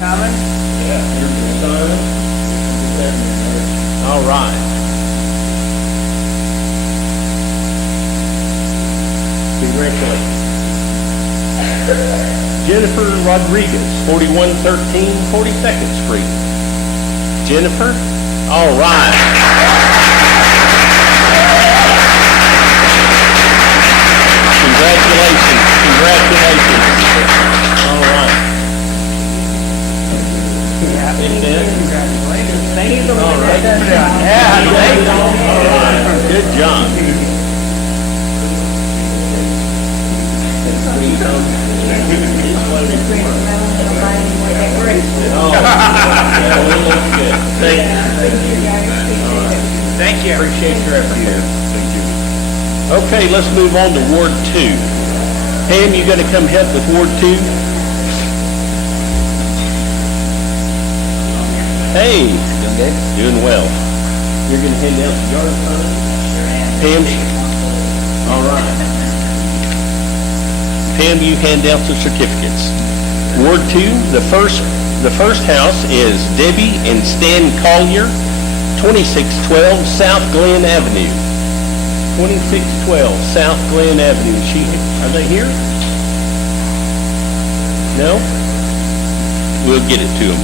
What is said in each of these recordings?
Common? Yeah, here's the sign. All right. Congratulations. Jennifer Rodriguez, 4113 42nd Street. Jennifer? All right. Congratulations. Congratulations. All right. Yeah. Congratulations. Thank you. All right. Yeah, thank you. All right. Good job. Oh, yeah, well, that's good. Thank you. Thank you. Appreciate your effort here. Thank you. Okay, let's move on to Ward 2. Pam, you gonna come help with Ward 2? Hey, doing well. You're gonna hand out the yard sign? Pam? All right. Pam, you hand out the certificates. Ward 2, the first house is Debbie and Stan Collier, 2612 South Glen Avenue. 2612 South Glen Avenue. Are they here? No? We'll get it to them.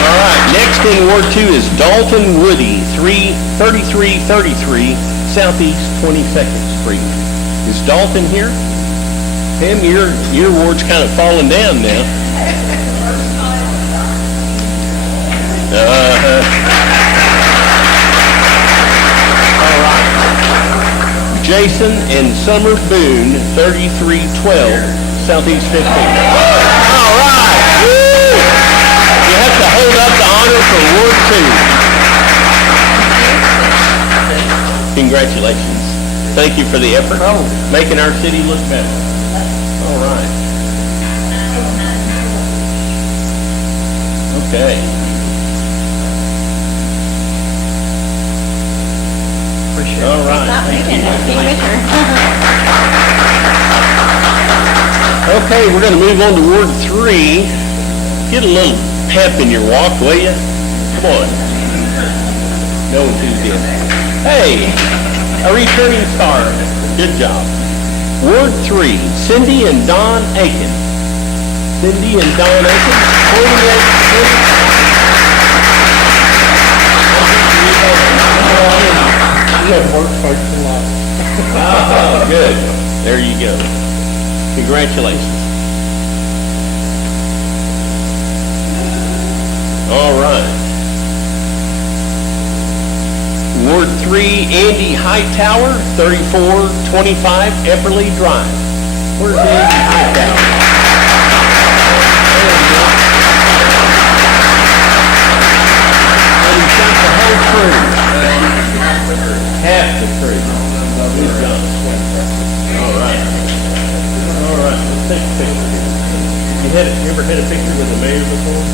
All right, next in Ward 2 is Dalton Woody, 3333 Southeast 22nd Street. Is Dalton here? Pam, your ward's kind of falling down now. All right. Jason and Summer Boone, 3312 Southeast 15th. All right. Woo! You have to hold up the honor for Ward 2. Congratulations. Thank you for the effort, making our city look better. All right. Okay. Appreciate it. All right. Not making a picture. Okay, we're going to move on to Ward 3. Get a little pep in your walk, will you? Come on. No enthusiasm. Hey, a returning star. Good job. Ward 3, Cindy and Don Aiken. Cindy and Don Aiken, 48. You have worked quite a lot. Oh, good. There you go. Congratulations. All right. Ward 3, Andy Hightower, 3425 Epperly Drive. Where's Andy Hightower? There we go. And he shot the whole crew. Half the crew. Good job. All right. All right, let's take a picture here. You ever had a picture with the mayor before?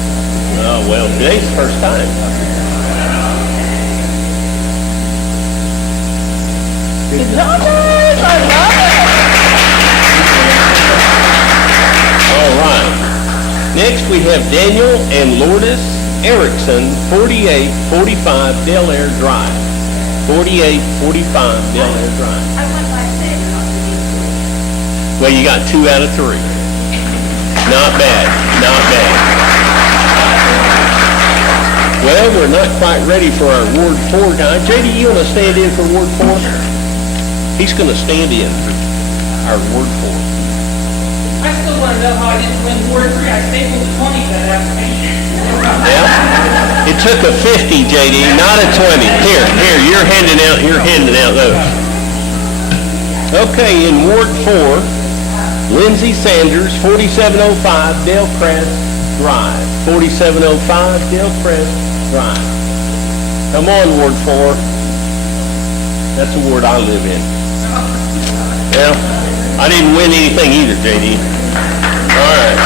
Oh, well, today's the first time. Good job, guys. I love All right. Next, we have Daniel and Lourdes Erickson, 4845 Del Air Drive. 4845 Del Air Drive. I went by six. Well, you got 2 out of 3. Not bad, not bad. Well, we're not quite ready for our Ward 4 guy. JD, you want to stand in for Ward 4? He's going to stand in for our Ward 4. I still want to know how I didn't win Ward 3. I stapled the 20 to that application. Yeah. It took a 50, JD, not a 20. Here, you're handing out those. Okay, in Ward 4, Lindsay Sanders, 4705 Dale Crest Drive. 4705 Dale Crest Drive. Come on, Ward 4. That's a ward I live in. Yeah, I didn't win anything either, JD. All right.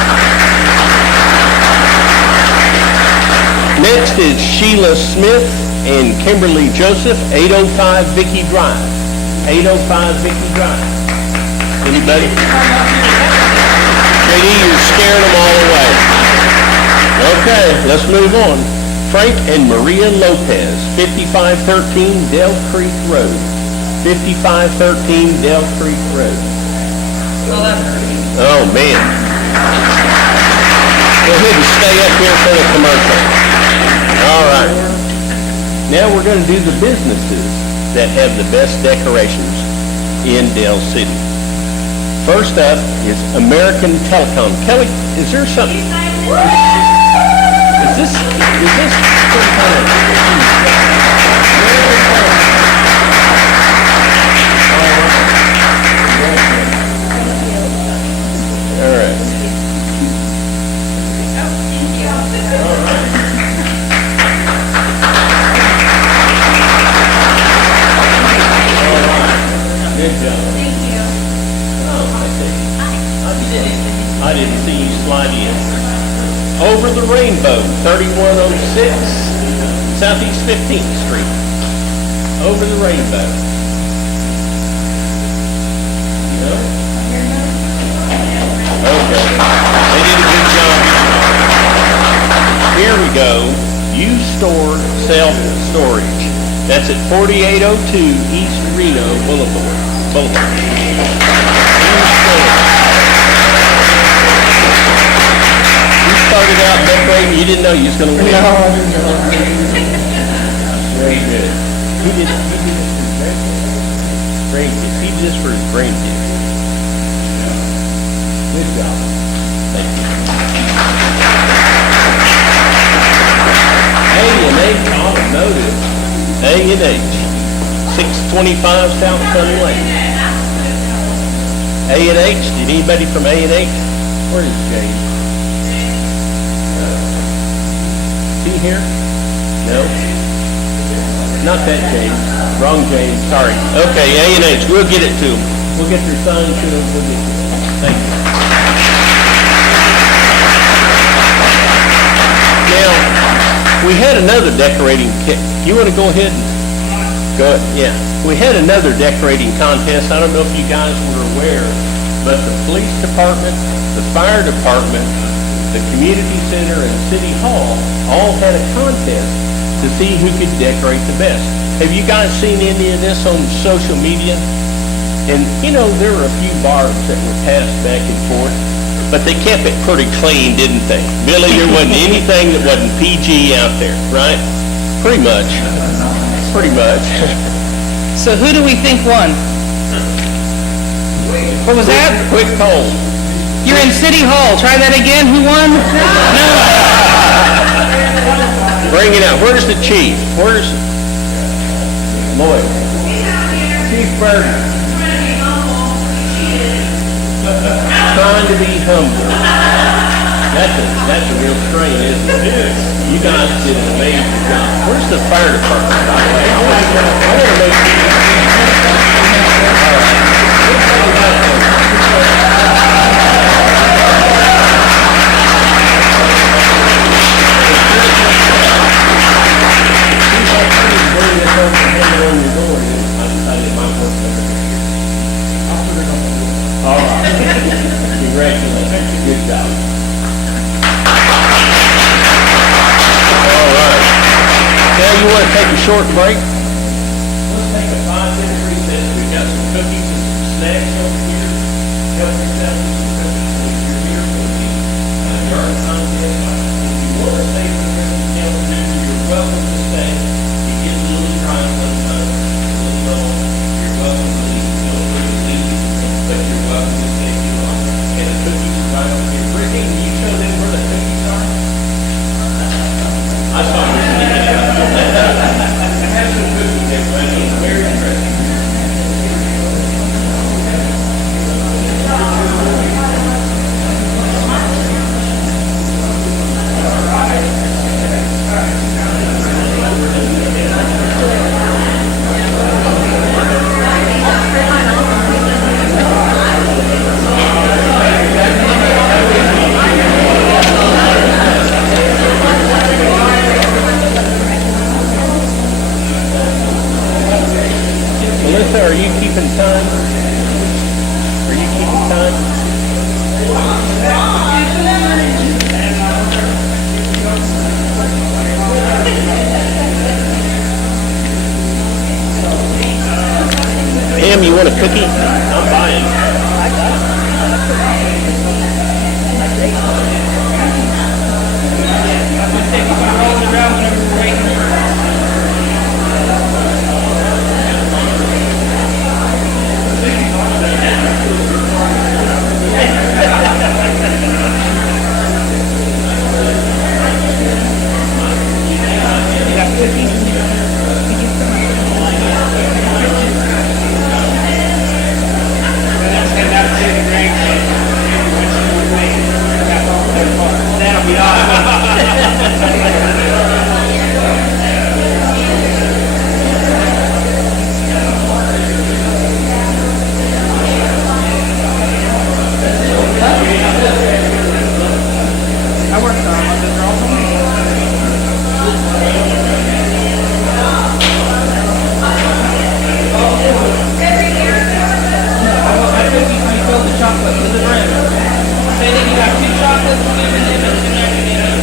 Next is Sheila Smith and Kimberly Joseph, 805 Vicky Drive. 805 Vicky Drive. Anybody? JD, you're scaring them all away. Okay, let's move on. Frank and Maria Lopez, 5513 Dell Creek Road. 5513 Dell Creek Road. Well, that's hurting. Oh, man. Go ahead and stay up here for the commercial. All right. Now we're going to do the businesses that have the best decorations in Dell City. First up is American Telecom. Kelly, is there something? Is this some kind of... All right. Good job. Thank you. Oh, I see. I didn't see you slide in. Over the Rainbow, 3106 Southeast 15th Street. Over the Rainbow. You know? Okay. They did a good job. Here we go. Used store self-storage. That's at 4802 East Reno Boulevard. Used store. You started out decorating, you didn't know you was gonna win. No, I didn't know. Very good. He did this for his grandkids. He did this for his grandkids. Good job. Thank you. A&H Automotive, A&H, 625 South Sun Lane. A&H, did anybody from A&H? Where is James? Is he here? No? Not that James. Wrong James, sorry. Okay, A&H, we'll get it to him. We'll get their sign to him, we'll get it to him. Thank you. Now, we had another decorating you want to go ahead and go? Yeah. We had another decorating contest. I don't know if you guys were aware, but the police department, the fire department, the community center, and City Hall all had a contest to see who could decorate the best. Have you guys seen any of this on social media? And, you know, there were a few barbs that were passed back and forth, but they kept it pretty clean, didn't they? Billy, there wasn't anything that wasn't PG out there, right? Pretty much. Pretty much. So who do we think won? What was that? Quick poll. You're in City Hall. Try that again. Who won? No. Bring it out. Where's the chief? Where's Lloyd? Chief Burton. Trying to be humble. That's a real strain, isn't it? You guys did an amazing job. Where's the fire department, by the way? I want to make sure. All right. Congratulations. Good job. All right. Now you want to take a short break? Let's take a 5-minute recess. We've got some cookies and some snacks over here. Help yourself to some cookies. If you're here for the yard contest, if you want to stay for the rest of the calendar, you're welcome to stay. It gets a little dry sometimes. A little low. You're welcome to leave. Feel free to leave, but you're welcome to stay if you want. And the cookies are right over here. Brittany, will you show them where the cookies are? I saw you sneaking out. Have some cookies there, buddy. It's very interesting. Melissa, are you keeping time? Are you keeping time? Pam, you want a cookie? I'm buying. Rolling around whenever we're waiting for. That'll be awesome. I worked on one. Those are all for me. I think you filled the chocolate to the brim. Say that you got 2 chocolates, 2 M&Ms, and 2 macadamias.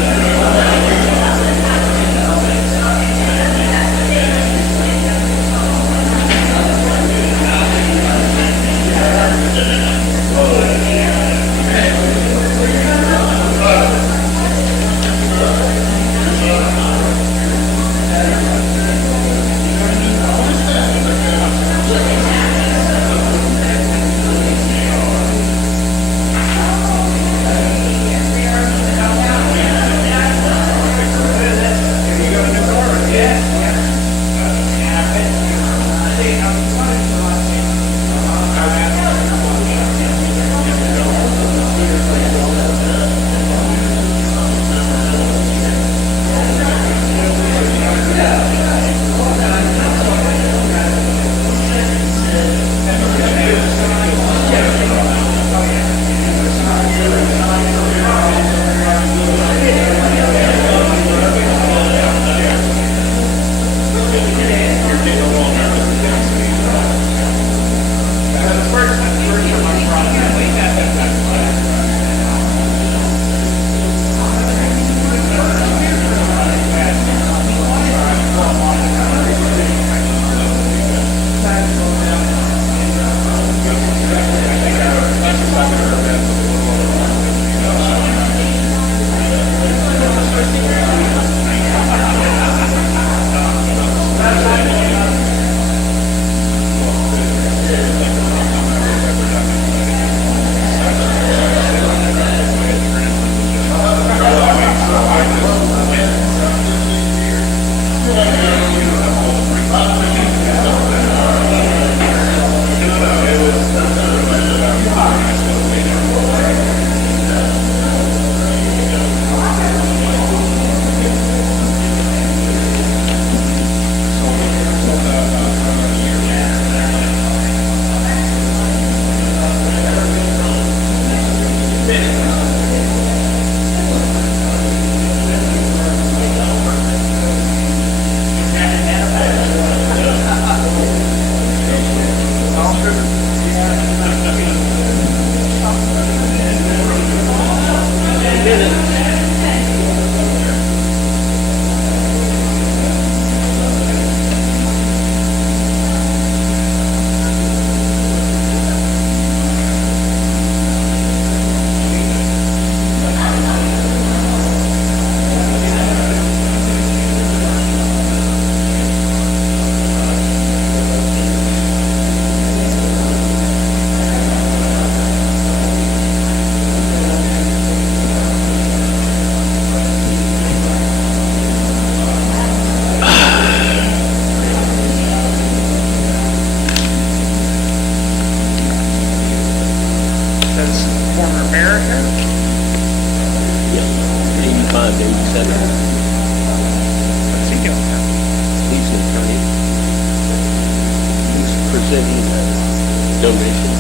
presenting a donation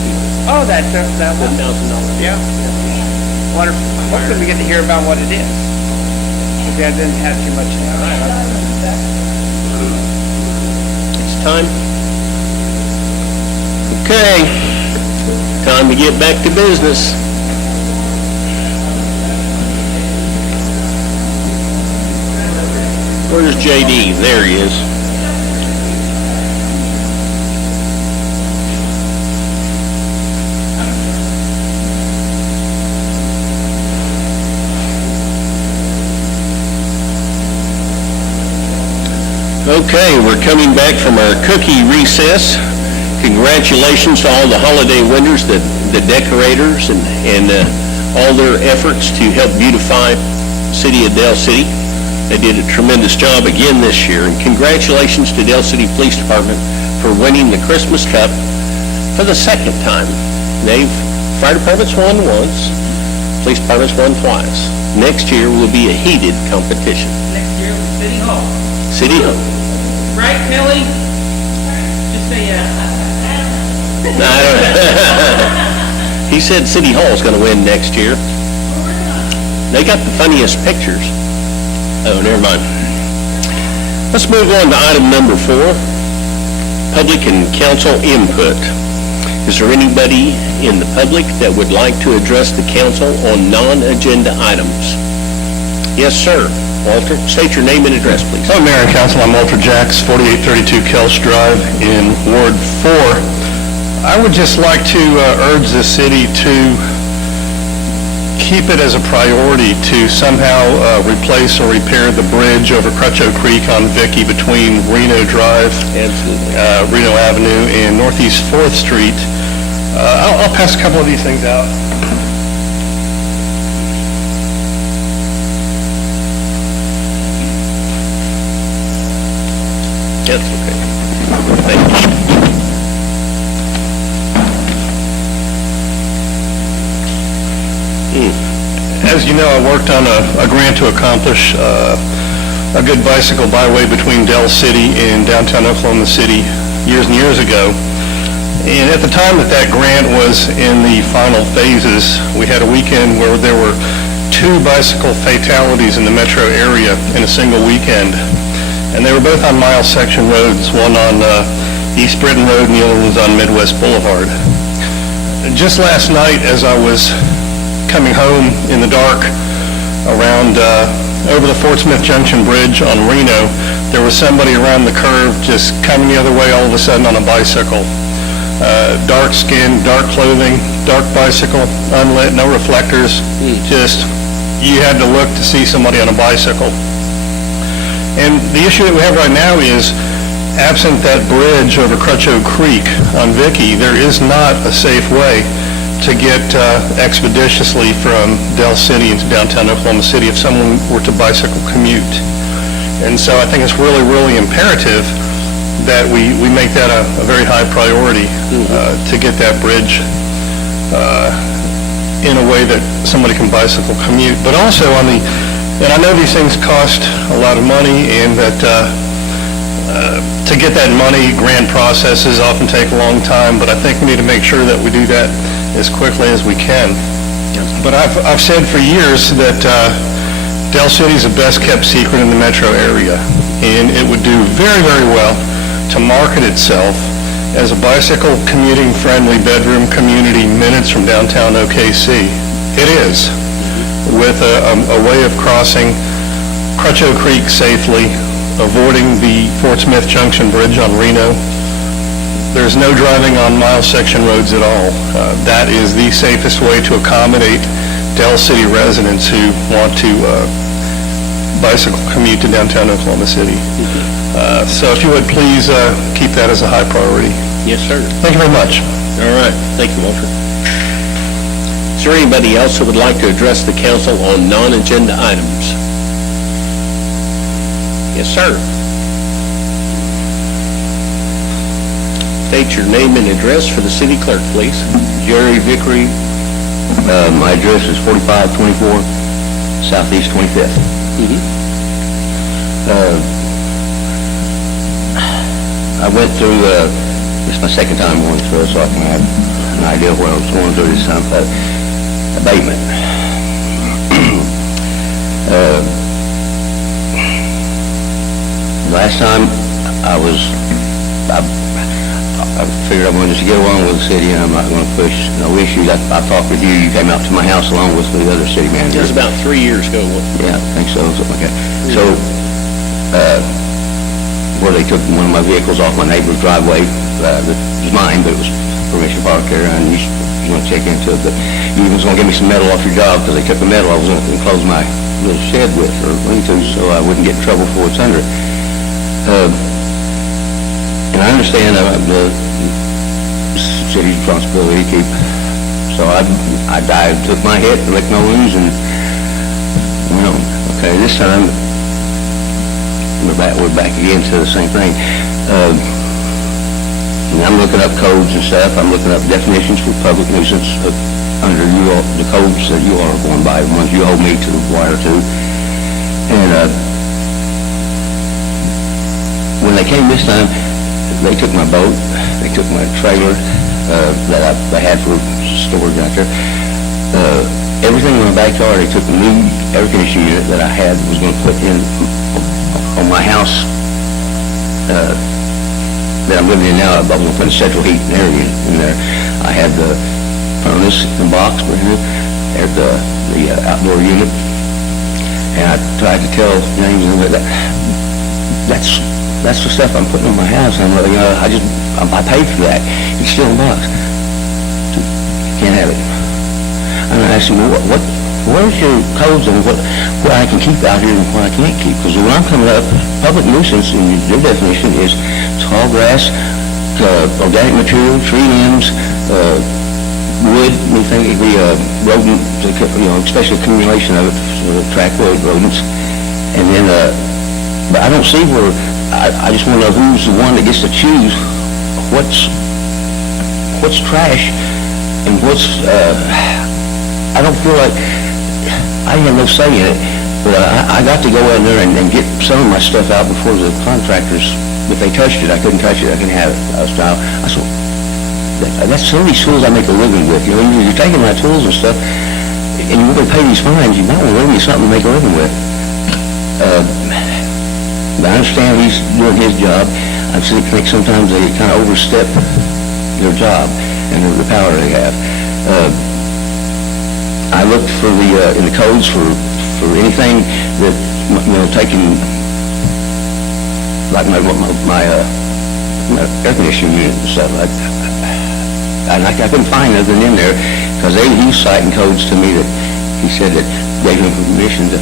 Oh, that to one? $1,000. Yeah. Wonderful. Hopefully we get to hear about what it is. Maybe I didn't have too much in It's time. Okay. Time Time to get back to business. Where's JD? There he is. Okay, we're coming back from our cookie recess. Congratulations to all the holiday winners, the decorators, and all their efforts to help beautify the city of Dale City. They did a tremendous job again this year. And congratulations to Dale City Police Department for winning the Christmas Cup for the second time. Fire department's won once, police department's won twice. Next year will be a heated competition. Next year will be City Hall. City Hall. Right, Kelly? Just say yes. No, I don't know. He said City Hall's gonna win next year. They got the funniest pictures. Oh, never mind. Let's move on to item number 4, public and council input. Is there anybody in the public that would like to address the council on non-agenda items? Yes, sir. Walter, state your name and address, please. Hello, Mayor and Council. I'm Walter Jacks, 4832 Kelch Drive in Ward 4. I would just like to urge the city to keep it as a priority to somehow replace or repair the bridge over Crutcho Creek on Vicky between Reno Drive, Absolutely. Reno Avenue, and Northeast 4th Street. I'll pass a couple of these things out. That's okay. Thank you. As you know, I worked on a grant to accomplish a good bicycle byway between Dell City and downtown Oklahoma City years and years ago. And at the time that grant was in the final phases, we had a weekend where there were 2 bicycle fatalities in the metro area in a single weekend. And they were both on mile section roads, one on East Britain Road and the other was on Midwest Boulevard. Just last night, as I was coming home in the dark around over the Fort Smith Junction Bridge on Reno, there was somebody around the curve just coming the other way all of a sudden on a bicycle. Dark skin, dark clothing, dark bicycle, unlit, no reflectors, just you had to look to see somebody on a bicycle. And the issue that we have right now is, absent that bridge over Crutcho Creek on Vicky, there is not a safe way to get expeditiously from Dell City into downtown Oklahoma City if someone were to bicycle commute. And so I think it's really, really imperative that we make that a very high priority to get that bridge in a way that somebody can bicycle commute. But also and I know these things cost a lot of money, and that to get that money, grant processes often take a long time, but I think we need to make sure that we do that as quickly as we can. But I've said for years that Dell City is the best kept secret in the metro area, and it would do very, very well to market itself as a bicycle commuting friendly bedroom community minutes from downtown OKC. It is, with a way of crossing Crutcho Creek safely, avoiding the Fort Smith Junction Bridge on Reno. There's no driving on mile section roads at all. That is the safest way to accommodate Dell City residents who want to bicycle commute to downtown Oklahoma City. So if you would please keep that as a high priority. Yes, sir. Thank you very much. All right. Thank you, Walter. Is there anybody else that would like to address the council on non-agenda items? Yes, sir. State your name and address for the city clerk, please. Jerry Vickery. My address is 4524 Southeast 25th. I went through, this is my second time going through it, so I can have an idea of what I was going through this time. Abatement. Last time I I figured I wanted to get along with the city, and I'm not gonna push no issues. I talked with you, you came out to my house along with the other city It manager. was about 3 years ago. Yeah, I think so, something like that. So, where they took one of my vehicles off my neighbor's driveway, that was mine, but it was permission park there, and you want to check into it, but you was gonna give me some metal off your job, because they took the metal I was gonna close my little shed with, or lean-to, so I wouldn't get in trouble for what's under it. And I understand the city's responsibility to keep, so I took my hit, licked my wounds, and went on. Okay, this time, we're back again to the same thing. And I'm looking up codes and stuff, I'm looking up definitions for public nuisance under you all, the codes that you all are going by, the ones you hold me to the wire to. And, when they came this time, they took my boat, they took my trailer, that I had for storage out there. Everything in my backyard, they took the new air conditioning unit that I had, was gonna put in on my house, that I'm living in now. I was gonna put a central heat and air unit in there. I had the furnace, the box, there's the outdoor unit. And I tried to tell James that that's the stuff I'm putting on my house. I'm like, I paid for that. It's still a box. Can't have it. And I asked him, well, where's your codes on what I can keep out here and what I can't keep? Because when I'm coming up, public nuisance, in their definition, is tall grass, organic material, tree limbs, wood, we think it'd be rodent, especially accumulation of it, track rodents. And then, but I don't see where, I just want to know who's the one that gets to choose what's trash and what's, I don't feel like, I have no say in it, but I got to go in there and get some of my stuff out before the contractors, if they touched it, I couldn't touch it, I couldn't have it. I said, that's some of these tools I make a living with, you're taking my tools and stuff, and you're going to pay these fines, you might want to leave me something to make a living with. But I understand he's doing his job. I think sometimes they kind of overstep their job and the power they have. I looked for in the codes for anything that, taking, like my air conditioning unit and stuff. I couldn't find nothing in there, because he's citing codes to me that he said that gave him permission to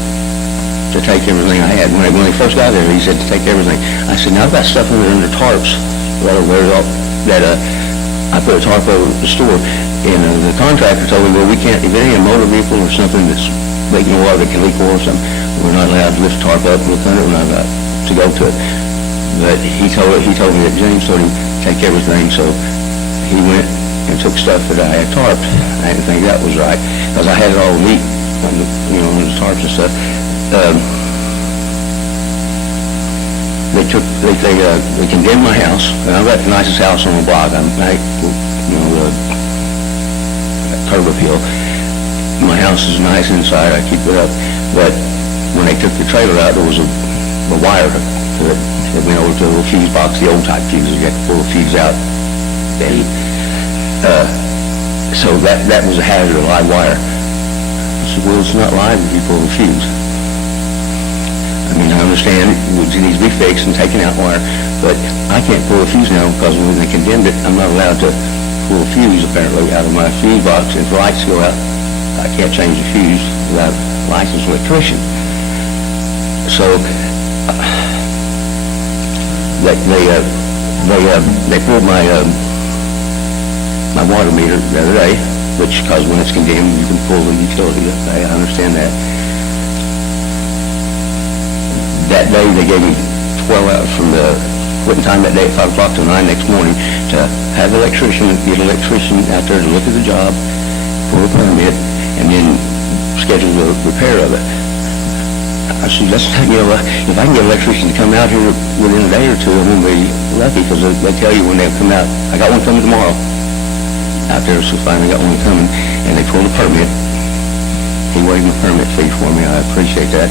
take everything I had. When they first got there, he said to take everything. I said, now I've got stuff under tarps, that I put a tarp over the store, and the contractor told me, well, we can't, if it ain't a motor vehicle or something that's making water that can leak oil or something, we're not allowed to lift the tarp up and look under it, we're not allowed to go to it. But he told me that James told him to take everything, so he went and took stuff that I had tarped. I didn't think that was right, because I had it all neat on the tarps and stuff. They condemned my house, and I've got the nicest house on the block. Curb appeal. My house is nice inside, I keep it up, but when they took the trailer out, there was a wire that went over to a little fuse box, the old type fuses, you have to pull the fuse out. And, so that was a hazard, a live wire. I said, well, it's not live if you pull the fuse. I mean, I understand it needs to be fixed and taken out wire, but I can't pull a fuse now, because when they condemned it, I'm not allowed to pull a fuse apparently out of my fuse box. If the lights go out, I can't change the fuse without a licensed electrician. So they pulled my water meter the other day, which, because when it's condemned, you can pull the utility. I understand that. That day, they gave me 12 hours from the quitting time that day at 5 o'clock till 9 next morning to have an electrician, get an electrician out there to look at the job, pull a permit, and then schedule the repair of it. I said, if I can get an electrician to come out here within a day or two, I'm going to be lucky, because they tell you when they'll come out. I got one coming tomorrow out there, so finally got one coming, and they pulled a permit. He waived the permit fee for me. I appreciate that.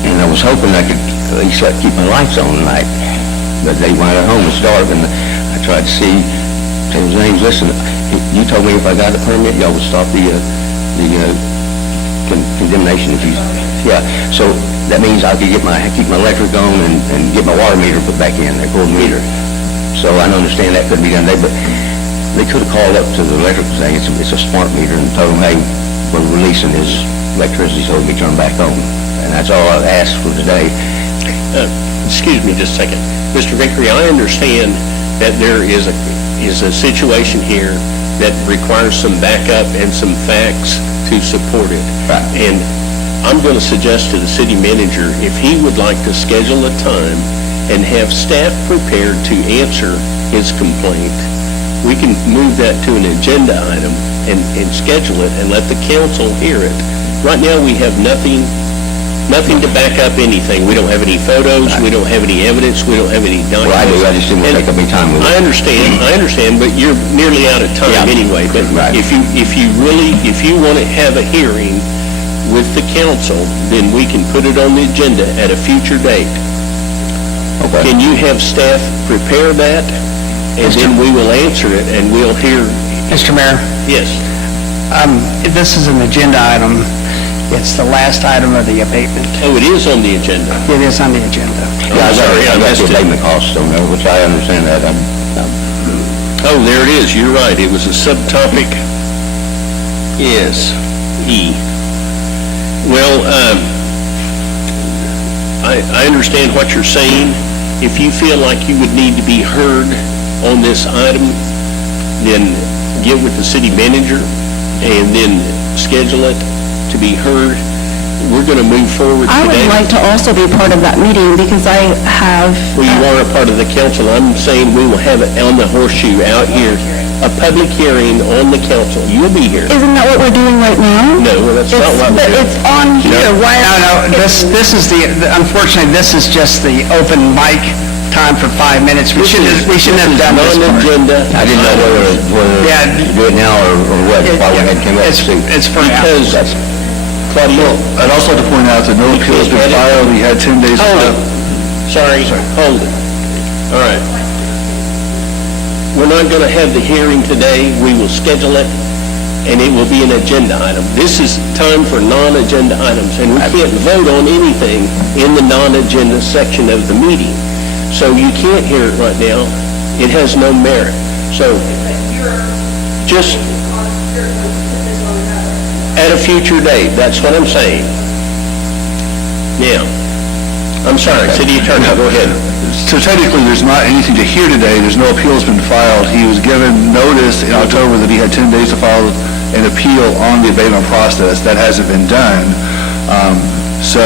And I was hoping I could at least keep my lights on tonight. but they went at home, it's dark, and I tried to see, tell James, listen, you told me if I got a permit, y'all would stop the condemnation if you, yeah, so that means I could keep my electric on and get my water meter put back in, their cold meter. So I understand that couldn't be done today, but they could have called up to the electrical thing, it's a smart meter, and told them, hey, we're releasing his electricity so it can be turned back on. And that's all I've asked for today. Excuse me just a second. Mr. Vickery, I understand that there is a situation here that requires some backup and some facts to support it. Right. And I'm going to suggest to the city manager, if he would like to schedule a time and have staff prepared to answer his complaint, we can move that to an agenda item and schedule it and let the council hear it. Right now, we have nothing to back up anything. We don't have any photos, we don't have any evidence, we don't have any documents. Well, I do, I just didn't want to take up any time with it. I understand, but you're nearly out of time Yeah. anyway. But Right. if you want to have a hearing with the council, then we can put it on the agenda at a future date. Okay. Can you have staff prepare that? And then we will answer it and we'll hear, Mr. Mayor, yes. this is an agenda item. It's the last item of the abatement. Oh, it is on the agenda. It is on the agenda. Yeah, I sorry, I got missed the it. abatement costs on there, which I understand that. Oh, there it is, you're right, it was a subtopic, yes, E. Well, I understand what you're saying. If you feel like you would need to be heard on this item, then get with the city manager and then schedule it to be heard. We're going to move forward I today. would like to also be part of that meeting because I have... Well, you are a part of the council. I'm saying we will have it on the horseshoe out here, a public hearing on the council. You'll be here. Isn't that what we're doing right now? No, that's not what we're But doing. it's on here, why? No, this is unfortunately, this is just the open mic time for 5 minutes. We shouldn't have done this part. Non-agenda. I didn't know whether Yeah. to do it now or what, why we had came up to see. It's for now. Because, That's, Claudia, I'd also like to point out that no appeal has been filed, he had 10 days to hold it. file. Sorry, hold it. All right. We're not going to have the hearing today. We will schedule it, and it will be an agenda item. This is time for non-agenda items, and we can't vote on anything in the non-agenda section of the meeting. So you can't hear it right now. It has no merit. So just at a future date, that's what I'm saying. Now, I'm sorry, city attorney, go ahead. So technically, there's not anything to hear today, there's no appeal has been filed. He was given notice in October that he had 10 days to file an appeal on the abatement process. That hasn't been done. So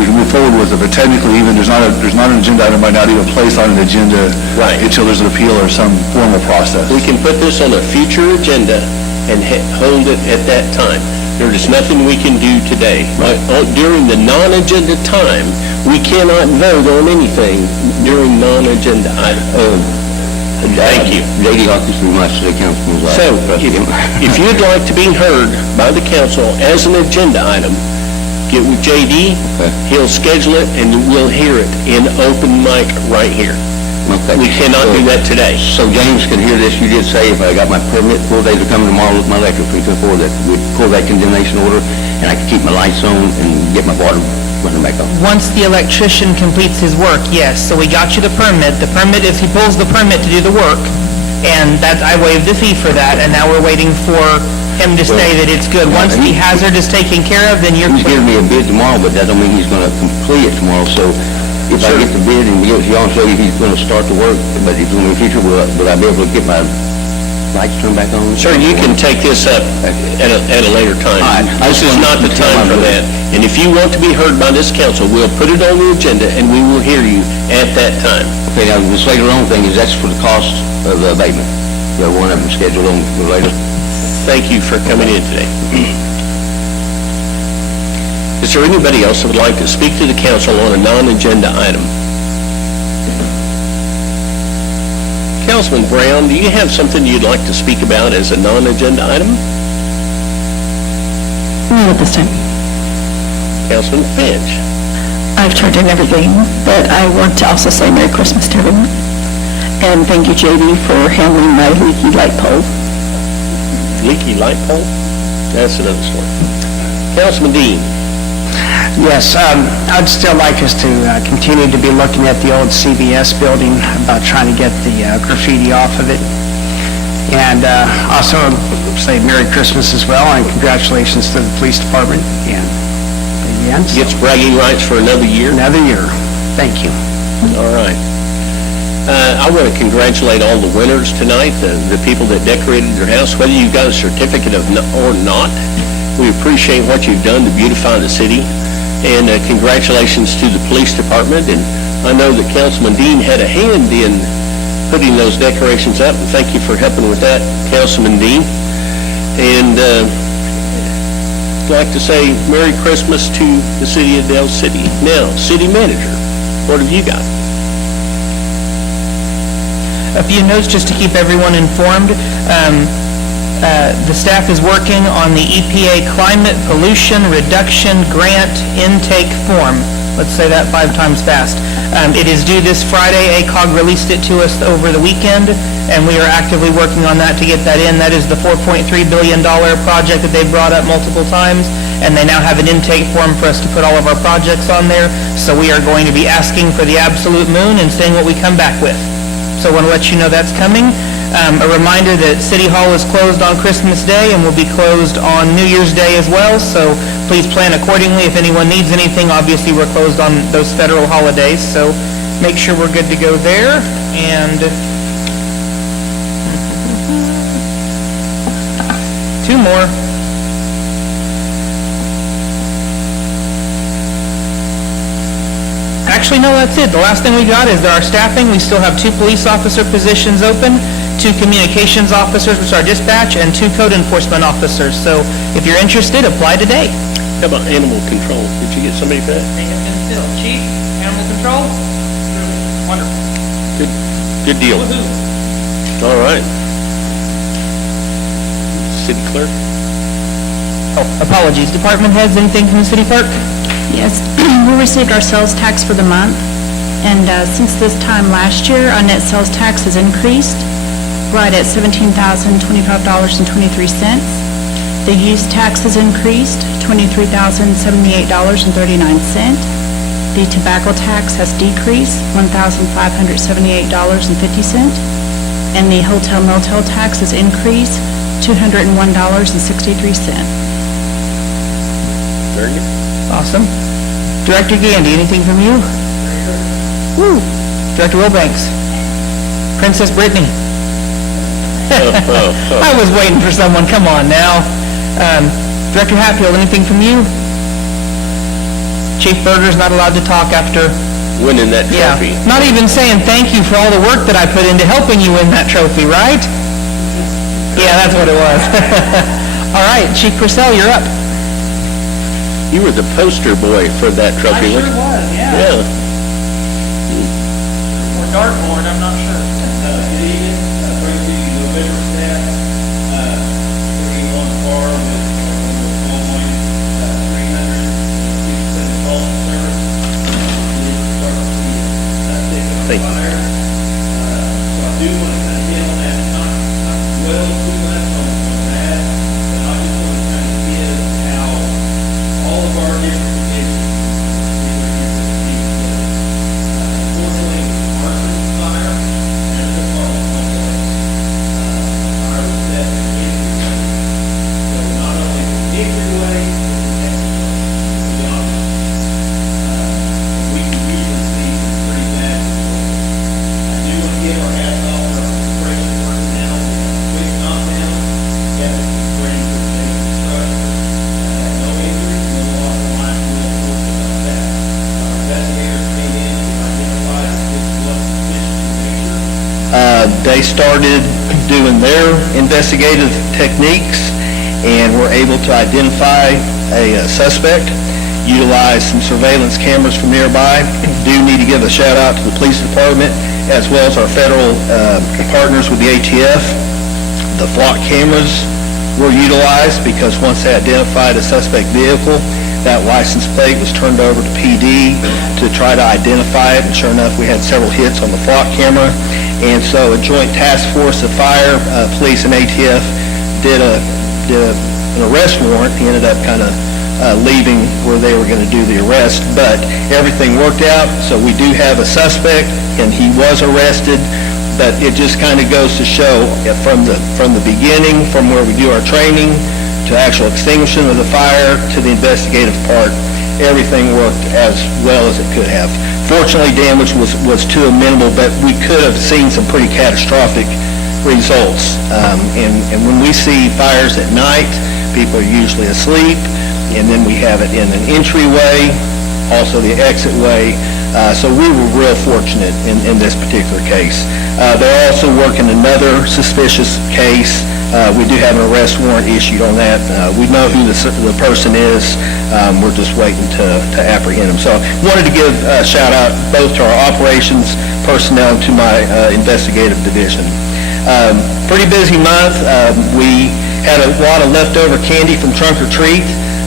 we can move forward with it, but technically, even there's not an agenda item right now to even place on an agenda Right. until there's an appeal or some formal process. We can put this on a future agenda and hold it at that time. There is nothing we can do today. During the non-agenda time, we cannot vote on anything during non-agenda items. Thank you. J.D. Hawkins, through my city councilman's office. So, if you'd like to be heard by the council as an agenda item, get with J.D., Okay. he'll schedule it, and we'll hear it in open mic right here. Okay. We cannot do that today. So James can hear this, you did say if I got my permit, 4 days to come tomorrow with my electric, we could pull that condemnation order, and I could keep my lights on and get my water running back on. Once the electrician completes his work, yes. So we got you the permit. The permit is he pulls the permit to do the work, and that, I waived the fee for that, and now we're waiting for him to say that it's good. Once the hazard is taken care of, then you're He's clear. giving me a bid tomorrow, but that don't mean he's gonna complete it tomorrow, so if I get the bid and he also, he's gonna start the work, but if in the future, will I be able to get my lights turned back on? Sir, you can take this up at a later time. All right. This is not the time for that. And if you want to be heard by this council, we'll put it on the agenda, and we will hear you at that time. Okay, now, this later on thing is that's for the cost of the abatement. The one of them scheduled on for later. Thank you for coming in today. Is there anybody else that would like to speak to the council on a non-agenda item? Councilman Brown, do you have something you'd like to speak about as a non-agenda item? Not at this time. Councilman Finch? I've turned in everything, but I want to also say Merry Christmas to everyone. And thank you, JD, for handling my leaky light pole. Leaky light pole? That's another story. Councilman Dean? Yes, I'd still like us to continue to be looking at the old CVS building, about trying to get the graffiti off of it. And also say Merry Christmas as well, and congratulations to the police department. And again, Gets bragging rights for another year? another year. Thank you. All right. I want to congratulate all the winners tonight, the people that decorated their house, whether you got a certificate or not. We appreciate what you've done to beautify the city, and congratulations to the police department. And I know that Councilman Dean had a hand in putting those decorations up, and thank you for helping with that, Councilman Dean. And I'd like to say Merry Christmas to the city of Dale City. Now, city manager, what have you got? A few notes just to keep everyone informed. The staff is working on the EPA Climate Pollution Reduction Grant Intake Form. Let's say that 5 times fast. It is due this Friday. ACOG released it to us over the weekend, and we are actively working on that to get that in. That is the $4.3 billion project that they've brought up multiple times, and they now have an intake form for us to put all of our projects on there. So we are going to be asking for the absolute moon and seeing what we come back with. So I want to let you know that's coming. A reminder that City Hall is closed on Christmas Day and will be closed on New Year's Day as well, so please plan accordingly. If anyone needs anything, obviously we're closed on those federal holidays, so make sure we're good to go there. And 2 more. Actually, no, that's it. The last thing we got is our staffing. We still have 2 police officer positions open, 2 communications officers, which are dispatch, and 2 code enforcement officers. So if you're interested, apply today. How about animal control? Did you get somebody for that? They have been filled. Chief, animal control? Wonderful. Good deal. All right. City clerk? Oh, apologies. Department heads, anything from the city clerk? Yes, we received our sales tax for the month, and since this time last year, our net sales tax has increased, right at $17,025.23. The use tax has increased, $23,078.39. The tobacco tax has decreased, $1,578.50. And the hotel motel tax has increased, $201.63. Very good. Awesome. Director Gandy, anything from you? Woo. Director Wilbanks? Princess Brittany? I was waiting for someone, come on now. Director Hatfield, anything from you? Chief Berger's not allowed to talk after, Winning that trophy. not even saying thank you for all the work that I put into helping you win that trophy, right? Yeah, that's what it was. All right, Chief Purcell, you're up. You were the poster boy for that trophy, weren't you? was, Yeah. Or dartboard, I'm not sure. Good evening, bring to you November staff, working on par with Paul Moyne, 357 calls for service. Thank you. So I do want to kind of hit on that, not well too much on that, but I just want to kind of give how all of our different divisions, unfortunately, arson fire, and the Carl complex. Fire was set in the entryway. So not only the entryway, but the next one, to be honest. We can usually see some pretty bad situations. I do want to give our hats off to our operation personnel, quick knockdown, Kevin Spring for being instructor. No injuries, no loss of life, no reports about that. Our investigators came in and identified this was suspicious in nature. They started doing their investigative techniques and were able to identify a suspect, utilize some surveillance cameras from nearby. Do need to give a shout out to the police department as well as our federal partners with the ATF. The flock cameras were utilized because once they identified a suspect vehicle, That license plate was turned over to PD to try to identify it, and sure enough, we had several hits on the flock camera. And so a joint task force of fire, police, and ATF did an arrest warrant. He ended up kind of leaving where they were going to do the arrest, but everything worked out, so we do have a suspect, and he was arrested, but it just kind of goes to show from the beginning, from where we do our training, to actual extinguishing of the fire, to the investigative part, everything worked as well as it could have. Fortunately, damage was too minimal, but we could have seen some pretty catastrophic results. And when we see fires at night, people are usually asleep, and then we have it in an entryway, also the exit way. So we were real fortunate in this particular case. They're also working another suspicious case. We do have an arrest warrant issued on that. We know who the person is. We're just waiting to apprehend him. So I wanted to give a shout out both to our operations personnel and to my investigative division. Pretty busy month. We had a lot of leftover candy from Trunk or Treat,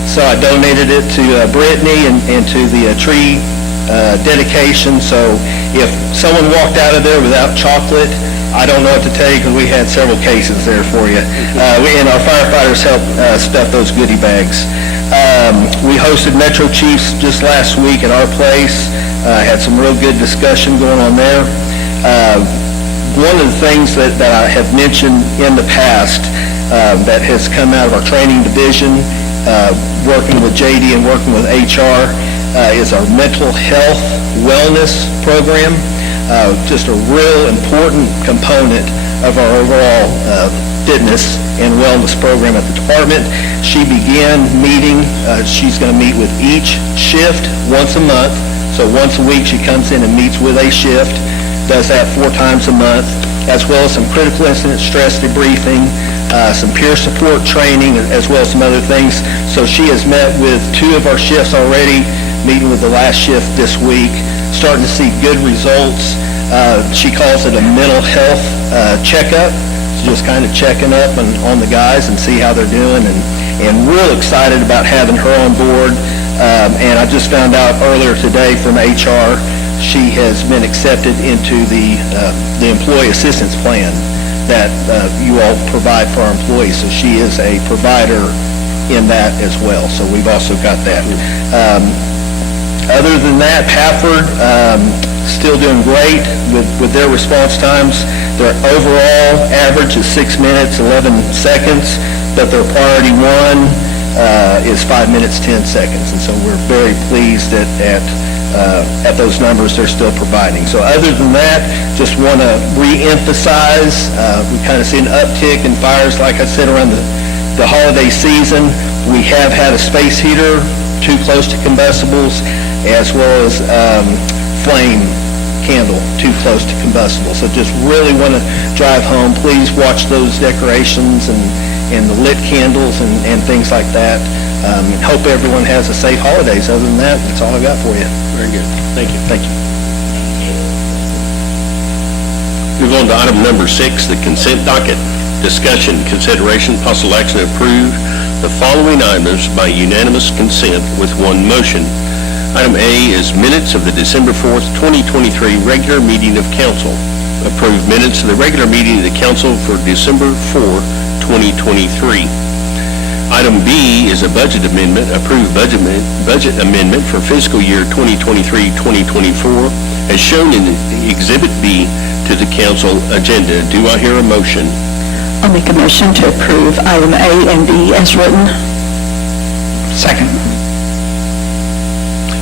so I donated it to Brittany and to the tree dedication. So if someone walked out of there without chocolate, I don't know what to tell you, because we had several cases there for you. And our firefighters helped stuff those goodie bags. We hosted Metro Chiefs just last week at our place. Had some real good discussion going on there. One of the things that I have mentioned in the past that has come out of our training division, working with JD and working with HR, is our mental health wellness program. Just a real important component of our overall fitness and wellness program at the department. She began meeting, she's going to meet with each shift once a month. So once a week she comes in and meets with a shift, does that 4 times a month, as well as some critical incident stress debriefing, some peer support training, as well as some other things. So she has met with 2 of our shifts already, meeting with the last shift this week, starting to see good results. She calls it a mental health checkup, so just kind of checking up on the guys and see how they're doing, and real excited about having her on board. And I just found out earlier today from HR, she has been accepted into the employee assistance plan that you all provide for our employees. So she is a provider in that as well. So we've also got that. Other than that, Pafford, still doing great with their response times. Their overall average is 6 minutes, 11 seconds, but their priority 1 is 5 minutes, 10 seconds. And so we're very pleased at those numbers they're still providing. So other than that, just want to re-emphasize, we kind of see an uptick in fires, like I said, around the holiday season. We have had a space heater too close to combustibles, as well as flame candle too close to combustible. So just really want to drive home, please watch those decorations and the lit candles and things like that. Hope everyone has a safe holidays. Other than that, that's all I got for you. Very good. Thank you. Thank you. Move on to item number 6, the consent docket. Discussion, consideration, possible action to approve the following items by unanimous consent with one motion. Item A is minutes of the December 4th, 2023 regular meeting of council. Approved minutes of the regular meeting of the council for December 4, 2023. Item B is a budget amendment, approved budget amendment for fiscal year 2023-2024, as shown in Exhibit B to the council agenda. Do I hear a motion? I'll make a motion to approve item A and B as written. Second.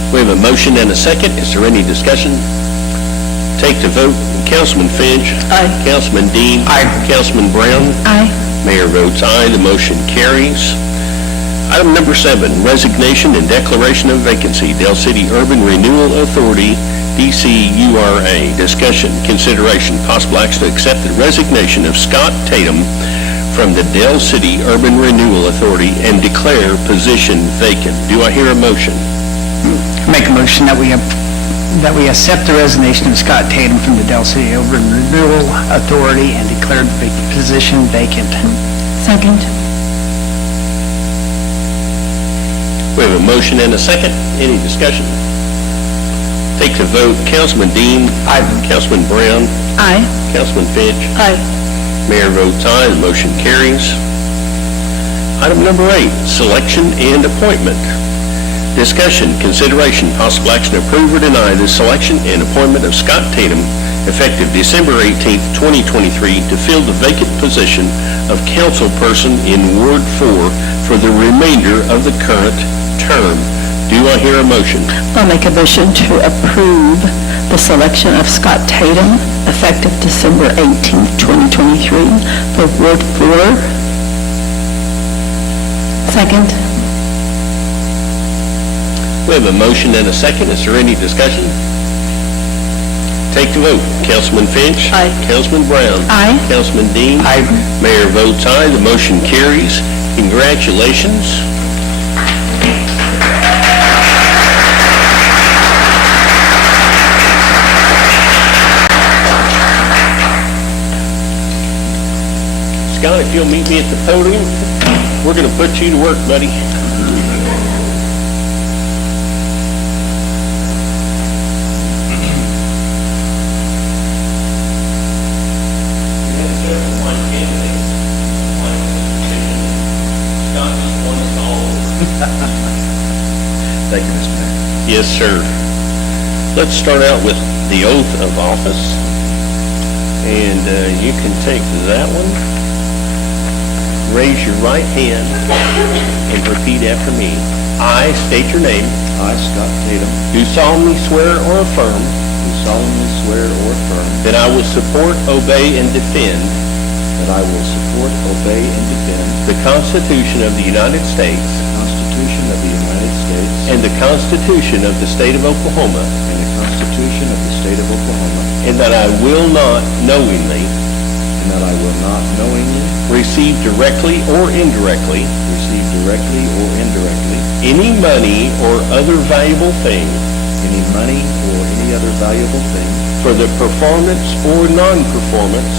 We have a motion and a second. Is there any discussion? Take the vote. Councilman Finch. Aye. Councilman Dean. Aye. Councilman Brown. Aye. Mayor votes aye. The motion carries. Item number 7, resignation and declaration of vacancy, Dale City Urban Renewal Authority, DCURA. Discussion, consideration, possible action to accept the resignation of Scott Tatum from the Dale City Urban Renewal Authority and declare position vacant. Do I hear a motion? Make a motion that we accept the resignation of Scott Tatum from the Dale City Urban Renewal Authority and declare the position vacant. Second. We We have a motion and a second. Any discussion? Take the vote. Councilman Dean. Aye. Councilman Brown. Aye. Councilman Finch. Aye. Mayor votes aye, the motion carries. Item number 8, selection and appointment. Discussion, consideration, possible action to approve or deny the selection and appointment of Scott Tatum effective December 18th, 2023 to fill the vacant position of councilperson in Ward 4 for the remainder of the current term. Do I hear a motion? I'll make a motion to approve the selection of Scott Tatum effective December 18th, 2023 for Ward 4. Second. We have a motion and a second. Is there any discussion? Take the vote. Councilman Finch. Aye. Councilman Brown. Aye. Councilman Dean. Aye. Mayor votes aye. The motion carries. Congratulations. Scott, if you'll meet me at the podium, we're going to put you to work, buddy. Thank you, Mr. Mayor. Yes, sir. Let's start out with the oath of office. And you can take that one. Raise your right hand and repeat after me. I state your name. I, Scott Tatum, Do solemnly swear or affirm do solemnly swear or affirm that I will support, obey, and defend that I will support, obey, and defend the Constitution of the United States the Constitution of the United States and the Constitution of the State of Oklahoma, and the Constitution of the State of Oklahoma, and that I will not knowingly and that I will not knowingly receive directly or indirectly receive directly or indirectly any money or other valuable thing any money or any other valuable thing for the performance or non-performance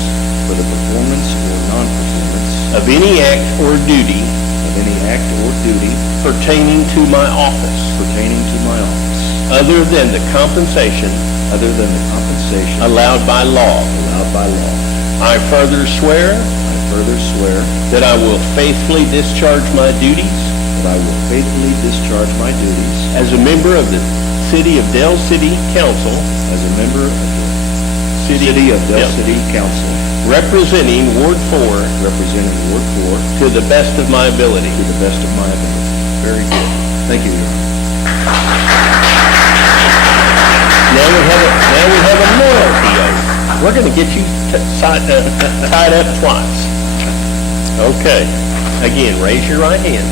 for the performance or non-performance of any act or duty of any act or duty pertaining to my office, pertaining to my office, other than the compensation other than the compensation allowed by law. allowed by law. I further swear I further swear that I will faithfully discharge my duties that I will faithfully discharge my duties as a member of the City of Dell City Council, as a member of the City of Dell Yep. City Council, representing Ward 4 representing Ward 4 to the best of my ability. to the best of my ability. Very good. Thank you, Your Honor. Now we have a loyalty oath. We're going to get you tied up twice. Okay. Again, raise your right hand.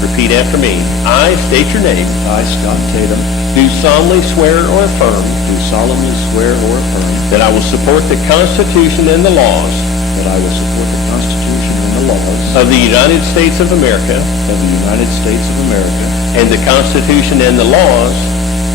Repeat after me. I state your name. I, Scott Tatum, Do solemnly swear or affirm do solemnly swear or affirm that I will support the Constitution and the laws that I will support the Constitution and the laws of the United States of America of the United States of America and the Constitution and the laws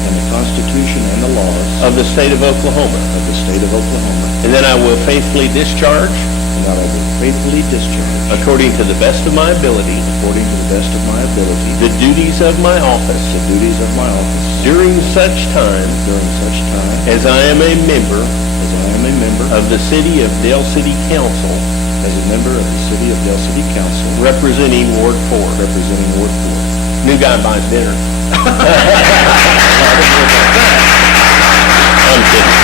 and the Constitution and the laws of the State of Oklahoma, of the State of Oklahoma, and that I will faithfully discharge, and that I will faithfully discharge, according to the best of my ability, according to the best of my ability, the duties of my office the duties of my office during such time during such time as I am a member as I am a member of the City of Dell City Council, as a member of the City of Dell City Council, representing Ward 4. representing Ward 4. New guy buys dinner. I'm kidding.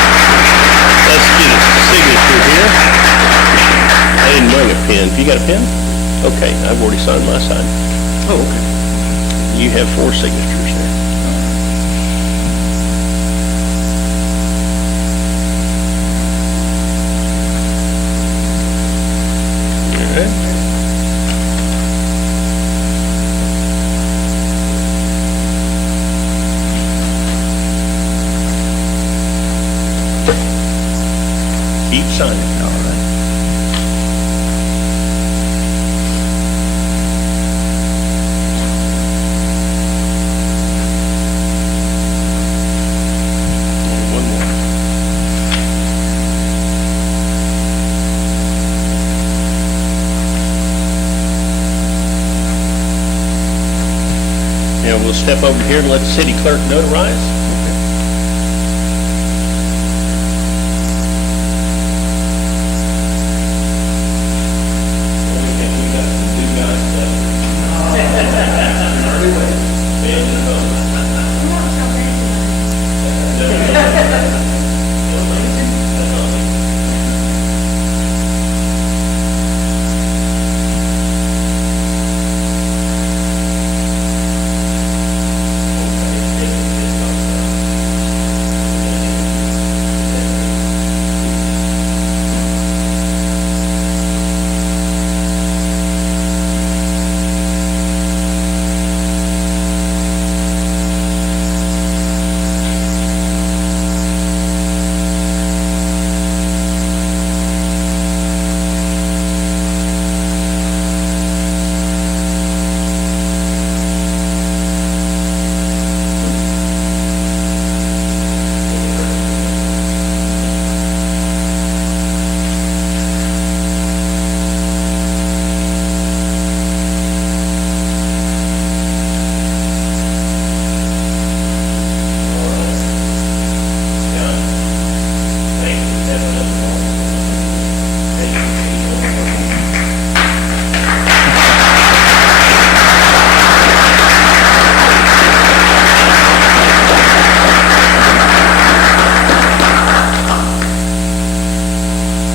Let's get a signature here. I didn't bring a pen. You got a pen? Okay, I've already signed my side. Oh, okay. You have 4 signatures there. All right. Keep signing. All right. One more. and we'll step over here and let the city clerk notarize.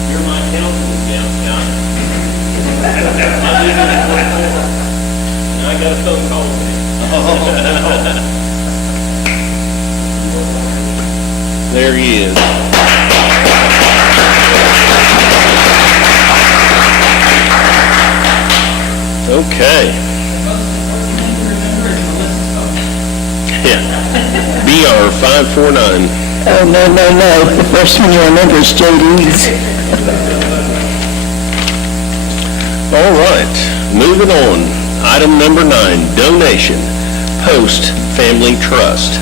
You're my councilman downtown. And I got a phone call today. There he is. Okay. Yeah. BR 549. Oh, no. The first one you remember is J.D.'s. All right, moving on. Item number 9, donation, Post Family Trust.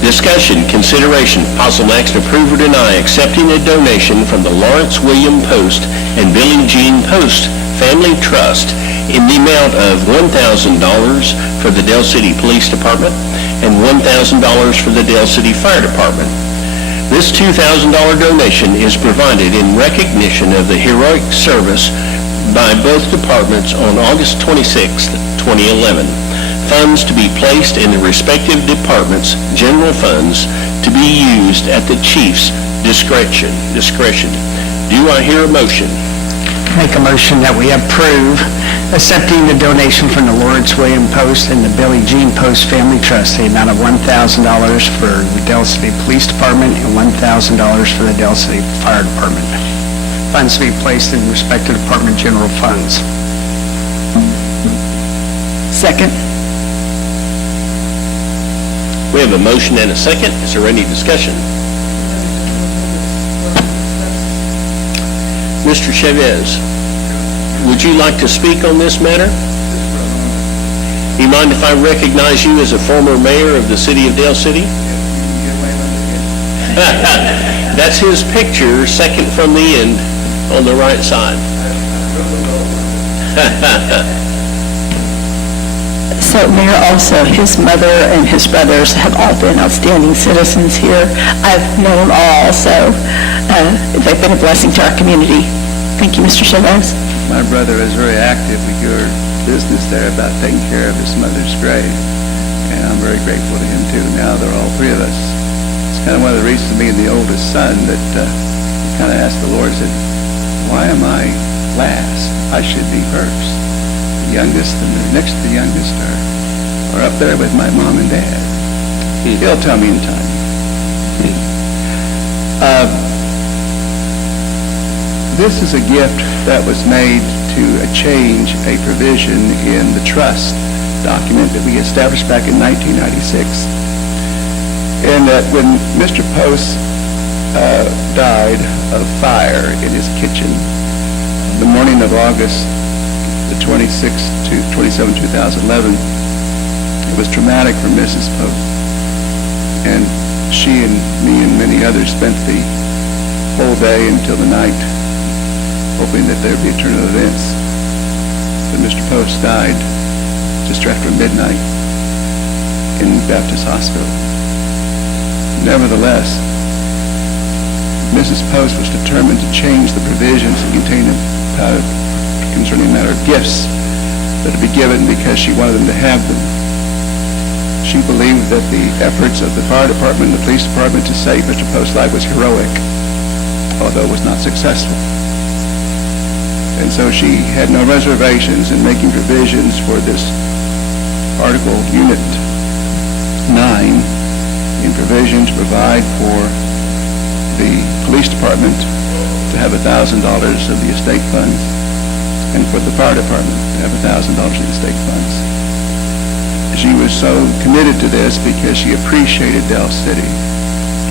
Discussion, consideration, possible action, approve or deny accepting a donation from the Lawrence William Post and Billie Jean Post Family Trust in the amount of $1,000 for the Dale City Police Department and $1,000 for the Dale City Fire Department. This $2,000 donation is provided in recognition of the heroic service by both departments on August 26, 2011. Funds to be placed in the respective departments' general funds to be used at the chief's discretion. Do I hear a motion? Make a motion that we approve accepting the donation from the Lawrence William Post and the Billie Jean Post Family Trust, the amount of $1,000 for the Dale City Police Department and $1,000 for the Dale City Fire Department. Funds to be placed in respective department general funds. Second. We have a motion and a second. Is there any discussion? Mr. Chavez, would you like to speak on this matter? You mind if I recognize you as a former mayor of the city of Dale City? That's his picture, second from the end, on the right side. So, Mayor, also, his mother and his brothers have all been outstanding citizens here. I've known all, so they've been a blessing to our community. Thank you, Mr. Chavez. My brother is very active with your business there about taking care of his mother's grave, and I'm very grateful to him, too. Now they're all three of us. It's kind of one of the reasons, being the oldest son, that kind of asked the Lord, said, why am I last? I should be first. The youngest and the next to the youngest are up there with my mom and dad. He'll tell me in time. This is a gift that was made to change a provision in the trust document that we established back in 1996. And that when Mr. Post died of fire in his kitchen, the morning of August the 26th to 27, 2011, it was traumatic for Mrs. Post. And she and me and many others spent the whole day until the night hoping that there would be a turn of events. But Mr. Post died just after midnight. in Baptist Hospital. Nevertheless, Mrs. Post was determined to change the provisions concerning the matter of gifts that would be given because she wanted them to have them. She believed that the efforts of the fire department and the police department to save Mr. Post's life was heroic, although it was not successful. And so she had no reservations in making provisions for this Article Unit 9 in provision to provide for the police department to have $1,000 of the estate funds and for the fire department to have $1,000 of the estate funds. She was so committed to this because she appreciated Del City.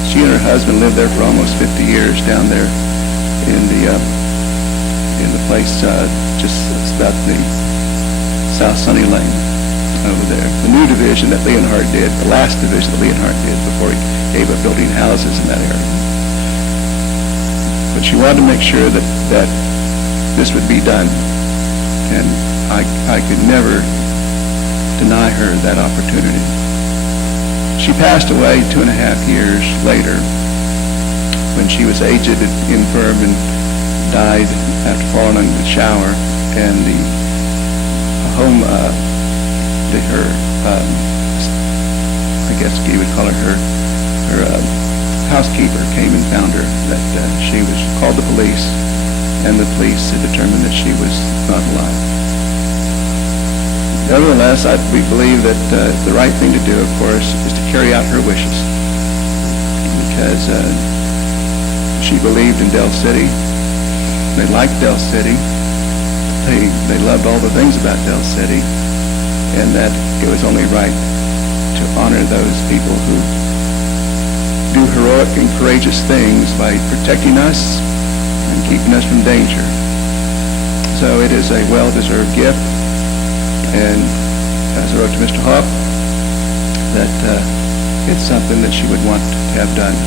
She and her husband lived there for almost 50 years down there in the place just about the South Sunny Lane over there. The new division that Leonhardt did, the last division that Leonhardt did before he gave up building houses in that area. But she wanted to make sure that this would be done. And I could never deny her that opportunity. She passed away 2.5 years later when she was aged and infirm and died after falling into the shower, and the home, I guess you would call her housekeeper came and found her, that she was called the police, and the police had determined that she was not alive. Nevertheless, we believe that the right thing to do, of course, is to carry out her wishes, because she believed in Del City. They liked Del City. They loved all the things about Del City, and that it was only right to honor those people who do heroic and courageous things by protecting us and keeping us from danger. So it is a well-deserved gift, and as I wrote to Mr. Hopp, that it's something that she would want to have done.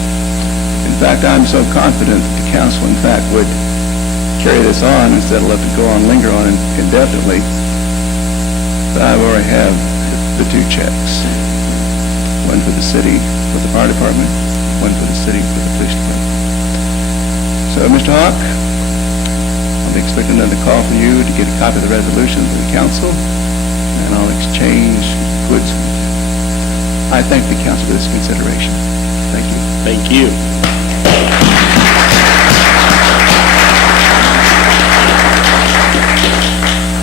In fact, I'm so confident that the council, in fact, would carry this on instead of let it go on, linger on indefinitely. But I already have the 2 checks. One for the city, for the fire department, one for the city, for the police department. So, Mr. Hawk, I'll be expecting another call from you to get a copy of the resolution for the council, and I'll exchange goods. I thank the council for this consideration. Thank you. Thank you.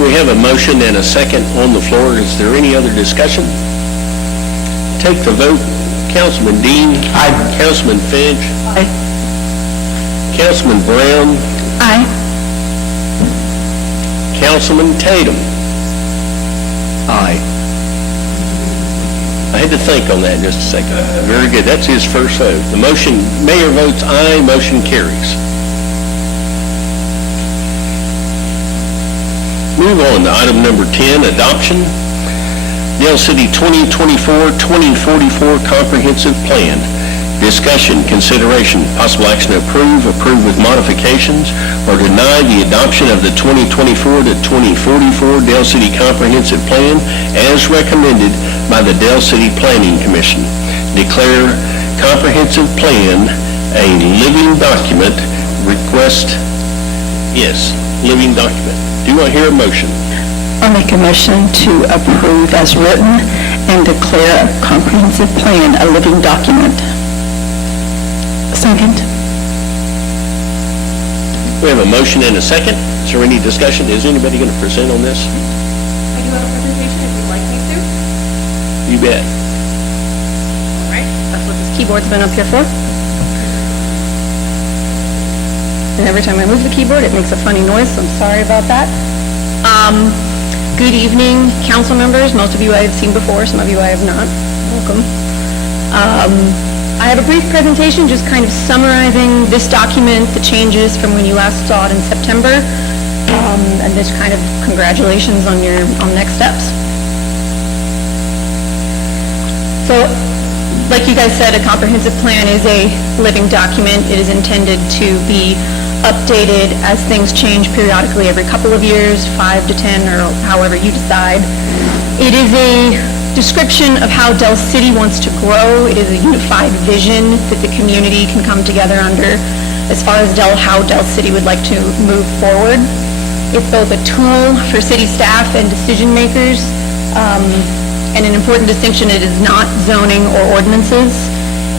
We have a motion and a second on the floor. Is there any other discussion? Take the vote. Councilman Dean. Aye. Councilman Finch. Aye. Councilman Brown. Aye. Councilman Tatum. Aye. I had to think on that just a second. Very good. That's his first vote. The motion, mayor votes aye, motion carries. Move on to item number 10, adoption. Dale City 2024-2044 Comprehensive Plan. Discussion, consideration, possible action to approve with modifications, or deny the adoption of the 2024 to 2044 Dale City Comprehensive Plan as recommended by the Dale City Planning Commission. Declare comprehensive plan a living document. Request, yes, living document. Do I hear a motion? I'll make a motion to approve as written and declare a comprehensive plan a living document. Second. We have a motion and a second. Is there any discussion? Is anybody going to present on this? I do have a presentation if you'd like me to. You bet. All right, that's what this keyboard's been up here for. And every time I move the keyboard, it makes a funny noise, so I'm sorry about that. Good evening, council members. Most of you I have seen before, some of you I have not. Welcome. I have a brief presentation just kind of summarizing this document, the changes from when you last saw it in September, and just kind of congratulations on next steps. So, like you guys said, a comprehensive plan is a living document. It is intended to be updated as things change periodically every couple of years, 5 to 10, or however you decide. It is a description of how Del City wants to grow. It is a unified vision that the community can come together under as far as how Del City would like to move forward. It's both a tool for city staff and decision makers, and an important distinction, it is not zoning or ordinances.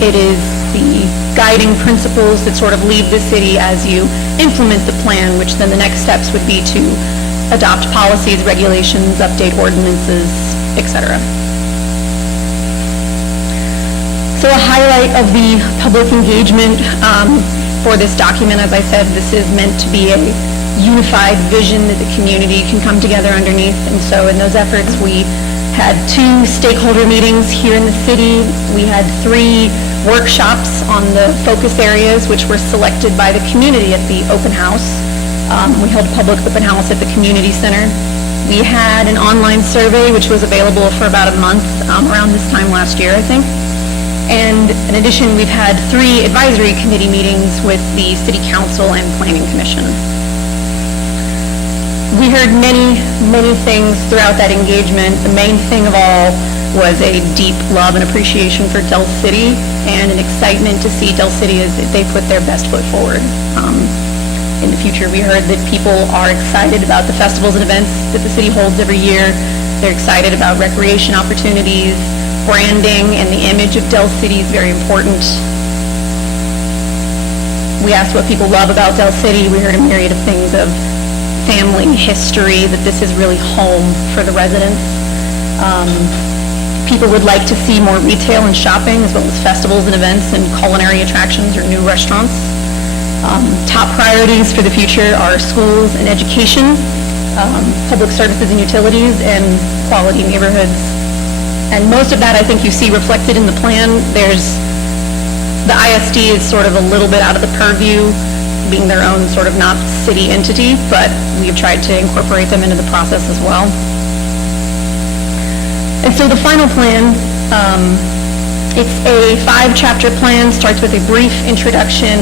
It is the guiding principles that sort of lead the city as you implement the plan, which then the next steps would be to adopt policies, regulations, update ordinances, etc. So a highlight of the public engagement for this document, as I said, this is meant to be a unified vision that the community can come together underneath. And so in those efforts, we had 2 stakeholder meetings here in the city. We had 3 workshops on the focus areas, which were selected by the community at the open house. We held a public open house at the community center. We had an online survey, which was available for about a month, around this time last year, I think. And in addition, we've had 3 advisory committee meetings with the City Council and Planning Commission. We heard many, many things throughout that engagement. The main thing of all was a deep love and appreciation for Del City and an excitement to see Del City as they put their best foot forward. In the future, we heard that people are excited about the festivals and events that the city holds every year. They're excited about recreation opportunities, branding, and the image of Del City is very important. We asked what people love about Del City. We heard a myriad of things of family history, that this is really home for the residents. People would like to see more retail and shopping, as well as festivals and events and culinary attractions or new restaurants. Top priorities for the future are schools and education, public services and utilities, and quality neighborhoods. And most of that, I think you see reflected in the plan. The ISD is sort of a little bit out of the purview, being their own sort of not city entity, but we've tried to incorporate them into the process as well. And so the final plan, it's a 5-chapter plan, starts with a brief introduction,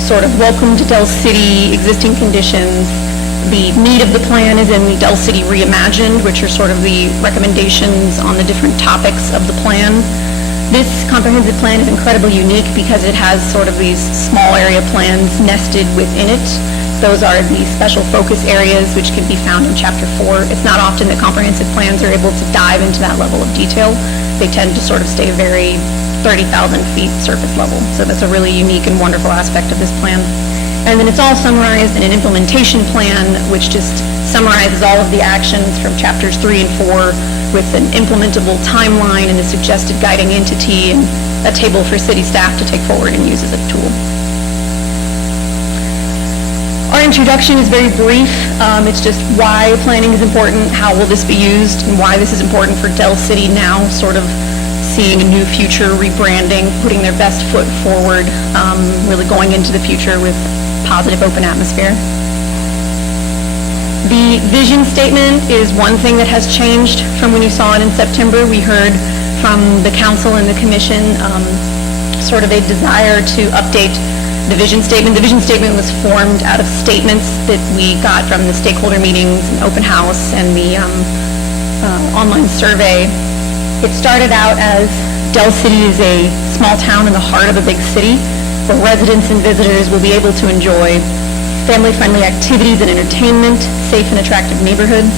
sort of welcome to Del City, existing conditions. The meat of the plan is in the Del City Reimagined, which are sort of the recommendations on the different topics of the plan. This comprehensive plan is incredibly unique because it has sort of these small area plans nested within it. Those are the special focus areas, which can be found in Chapter 4. It's not often that comprehensive plans are able to dive into that level of detail. They tend to sort of stay very 30,000 feet surface level. So that's a really unique and wonderful aspect of this plan. And then it's all summarized in an implementation plan, which just summarizes all of the actions from Chapters 3 and 4 with an implementable timeline and a suggested guiding entity and a table for city staff to take forward and use as a tool. Our introduction is very brief. It's just why planning is important, how will this be used, and why this is important for Del City now, sort of seeing a new future, rebranding, putting their best foot forward, really going into the future with positive, open atmosphere. The vision statement is one thing that has changed from when you saw it in September. We heard from the council and the commission sort of a desire to update the vision statement. The vision statement was formed out of statements that we got from the stakeholder meetings and open house and the online survey. It started out as Del City is a small town in the heart of a big city where residents and visitors will be able to enjoy family-friendly activities and entertainment, safe and attractive neighborhoods,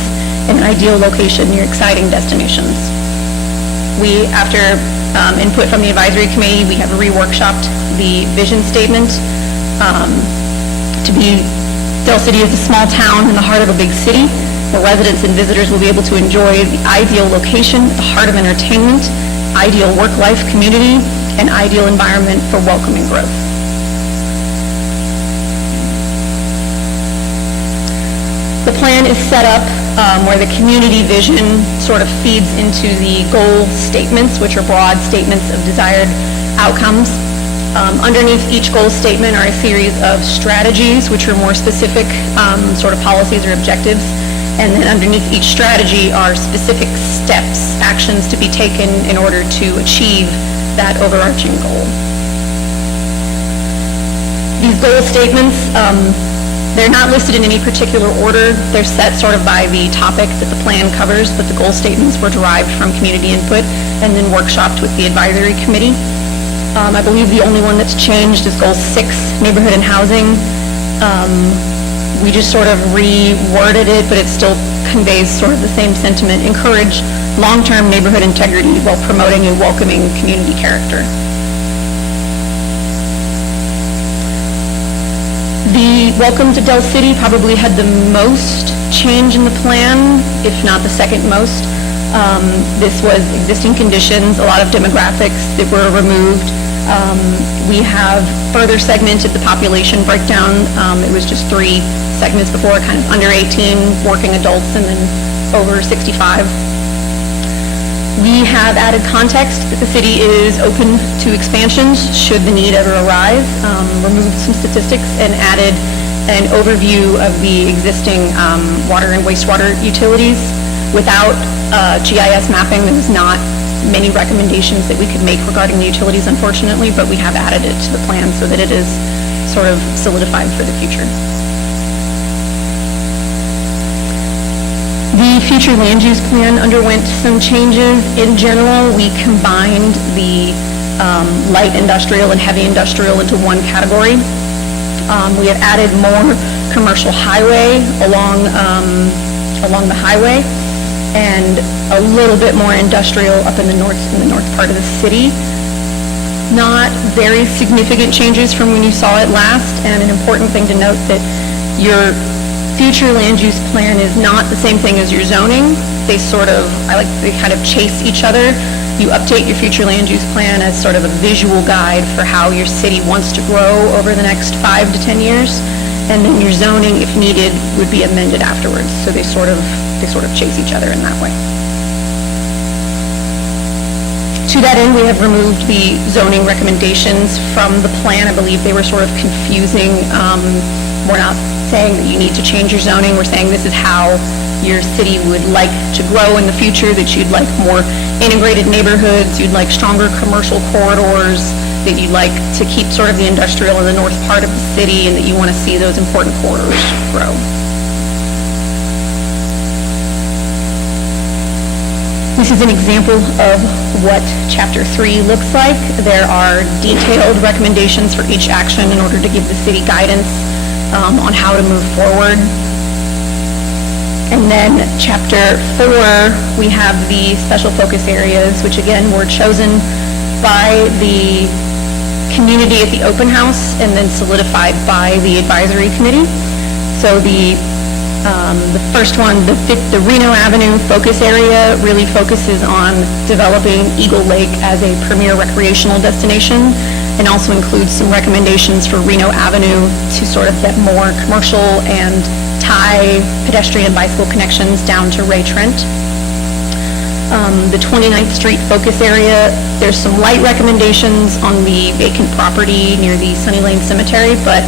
and an ideal location near exciting destinations. We, after input from the advisory committee, we have re-workshopped the vision statement to be Del City is a small town in the heart of a big city where residents and visitors will be able to enjoy the ideal location at the heart of entertainment, ideal work-life community, and ideal environment for welcoming growth. The plan is set up where the community vision sort of feeds into the goal statements, which are broad statements of desired outcomes. Underneath each goal statement are a series of strategies, which are more specific sort of policies or objectives. And then underneath each strategy are specific steps, actions to be taken in order to achieve that overarching goal. These goal statements They're not listed in any particular order. They're set sort of by the topic that the plan covers, but the goal statements were derived from community input and then workshopped with the advisory committee. I believe the only one that's changed is Goal 6, Neighborhood and Housing. We just sort of reworded it, but it still conveys sort of the same sentiment: encourage long-term neighborhood integrity while promoting a welcoming community character. The Welcome to Del City probably had the most change in the plan, if not the second most. This was existing conditions, a lot of demographics that were removed. We have further segmented the population breakdown. It was just 3 segments before, kind of under 18, working adults, and then over 65. We have added context that the city is open to expansions should the need ever arise, removed some statistics, and added an overview of the existing water and wastewater utilities. Without GIS mapping, there was not many recommendations that we could make regarding the utilities, unfortunately, but we have added it to the plan so that it is sort of solidified for the future. The future land use plan underwent some changes. In general, we combined the light industrial and heavy industrial into one category. We have added more commercial highway along the highway, and a little bit more industrial up in the north part of the city. Not very significant changes from when you saw it last, and an important thing to note that your future land use plan is not the same thing as your zoning. They kind of chase each other. You update your future land use plan as sort of a visual guide for how your city wants to grow over the next 5 to 10 years, and then your zoning, if needed, would be amended afterwards. So they sort of chase each other in that way. To that end, we have removed the zoning recommendations from the plan. I believe they were sort of confusing. We're not saying that you need to change your zoning. We're saying this is how your city would like to grow in the future, that you'd like more integrated neighborhoods, you'd like stronger commercial corridors, that you'd like to keep sort of the industrial in the north part of the city, and that you want to see those important corridors grow. This is an example of what Chapter 3 looks like. There are detailed recommendations for each action in order to give the city guidance on how to move forward. And then Chapter 4, we have the special focus areas, which again were chosen by the community at the open house and then solidified by the advisory committee. So the first one, the Reno Avenue focus area, really focuses on developing Eagle Lake as a premier recreational destination, and also includes some recommendations for Reno Avenue to sort of get more commercial and tie pedestrian and bicycle connections down to Ray Trent. The 29th Street focus area, there's some light recommendations on the vacant property near the Sunny Lane Cemetery, but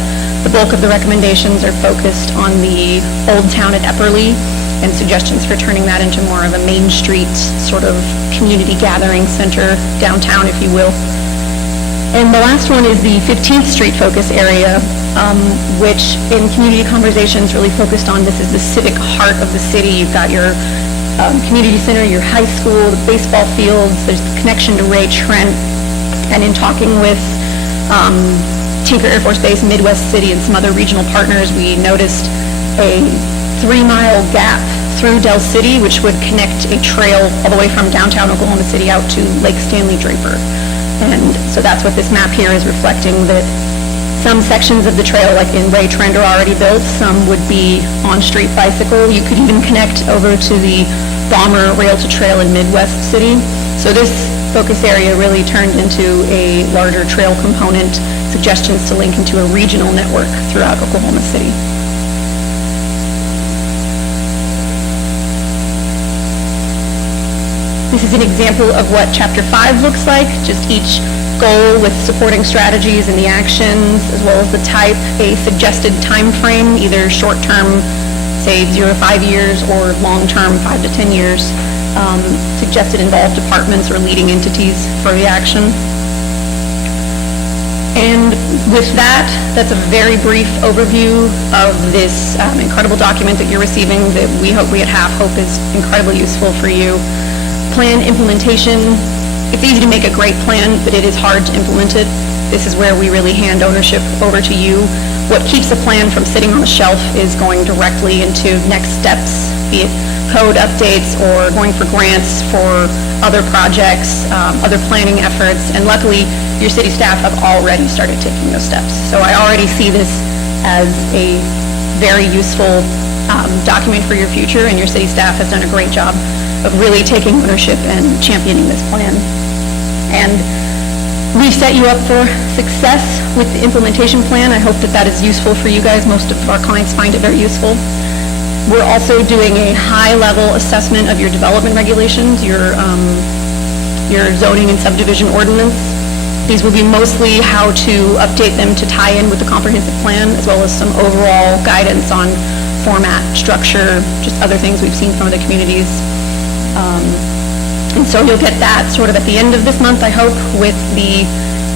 the bulk of the recommendations are focused on the Old Town at Epperly and suggestions for turning that into more of a Main Street sort of community gathering center downtown, if you will. And the last one is the 15th Street focus area, which in community conversations really focused on this is the civic heart of the city. You've got your community center, your high school, the baseball fields, there's the connection to Ray Trent, and in talking with Tinker Air Force Base, Midwest City, and some other regional partners, we noticed a 3-mile gap through Del City, which would connect a trail all the way from downtown Oklahoma City out to Lake Stanley Draper. And so that's what this map here is reflecting, that some sections of the trail, like in Ray Trent, are already built. Some would be on-street bicycle. You could even connect over to the Bomber Rail to Trail in Midwest City. So this focus area really turned into a larger trail component, suggestions to link into a regional network throughout Oklahoma City. This is an example of what Chapter 5 looks like, just each goal with supporting strategies and the actions, as well as the type, a suggested time frame, either short-term, say 0 to 5 years, or long-term, 5 to 10 years. Suggested involved departments or leading entities for the action. And with that, that's a very brief overview of this incredible document that you're receiving that we at HAF hope is incredibly useful for you. Plan implementation, it's easy to make a great plan, but it is hard to implement it. This is where we really hand ownership over to you. What keeps a plan from sitting on the shelf is going directly into next steps, be it code updates or going for grants for other projects, other planning efforts, and luckily, your city staff have already started taking those steps. So I already see this as a very useful document for your future, and your city staff has done a great job of really taking ownership and championing this plan. And we've set you up for success with the implementation plan. I hope that that is useful for you guys. Most of our clients find it very useful. We're also doing a high-level assessment of your development regulations, your zoning and subdivision ordinance. These will be mostly how to update them to tie in with the comprehensive plan, as well as some overall guidance on format, structure, just other things we've seen from other communities. And so you'll get that sort of at the end of this month, I hope, with the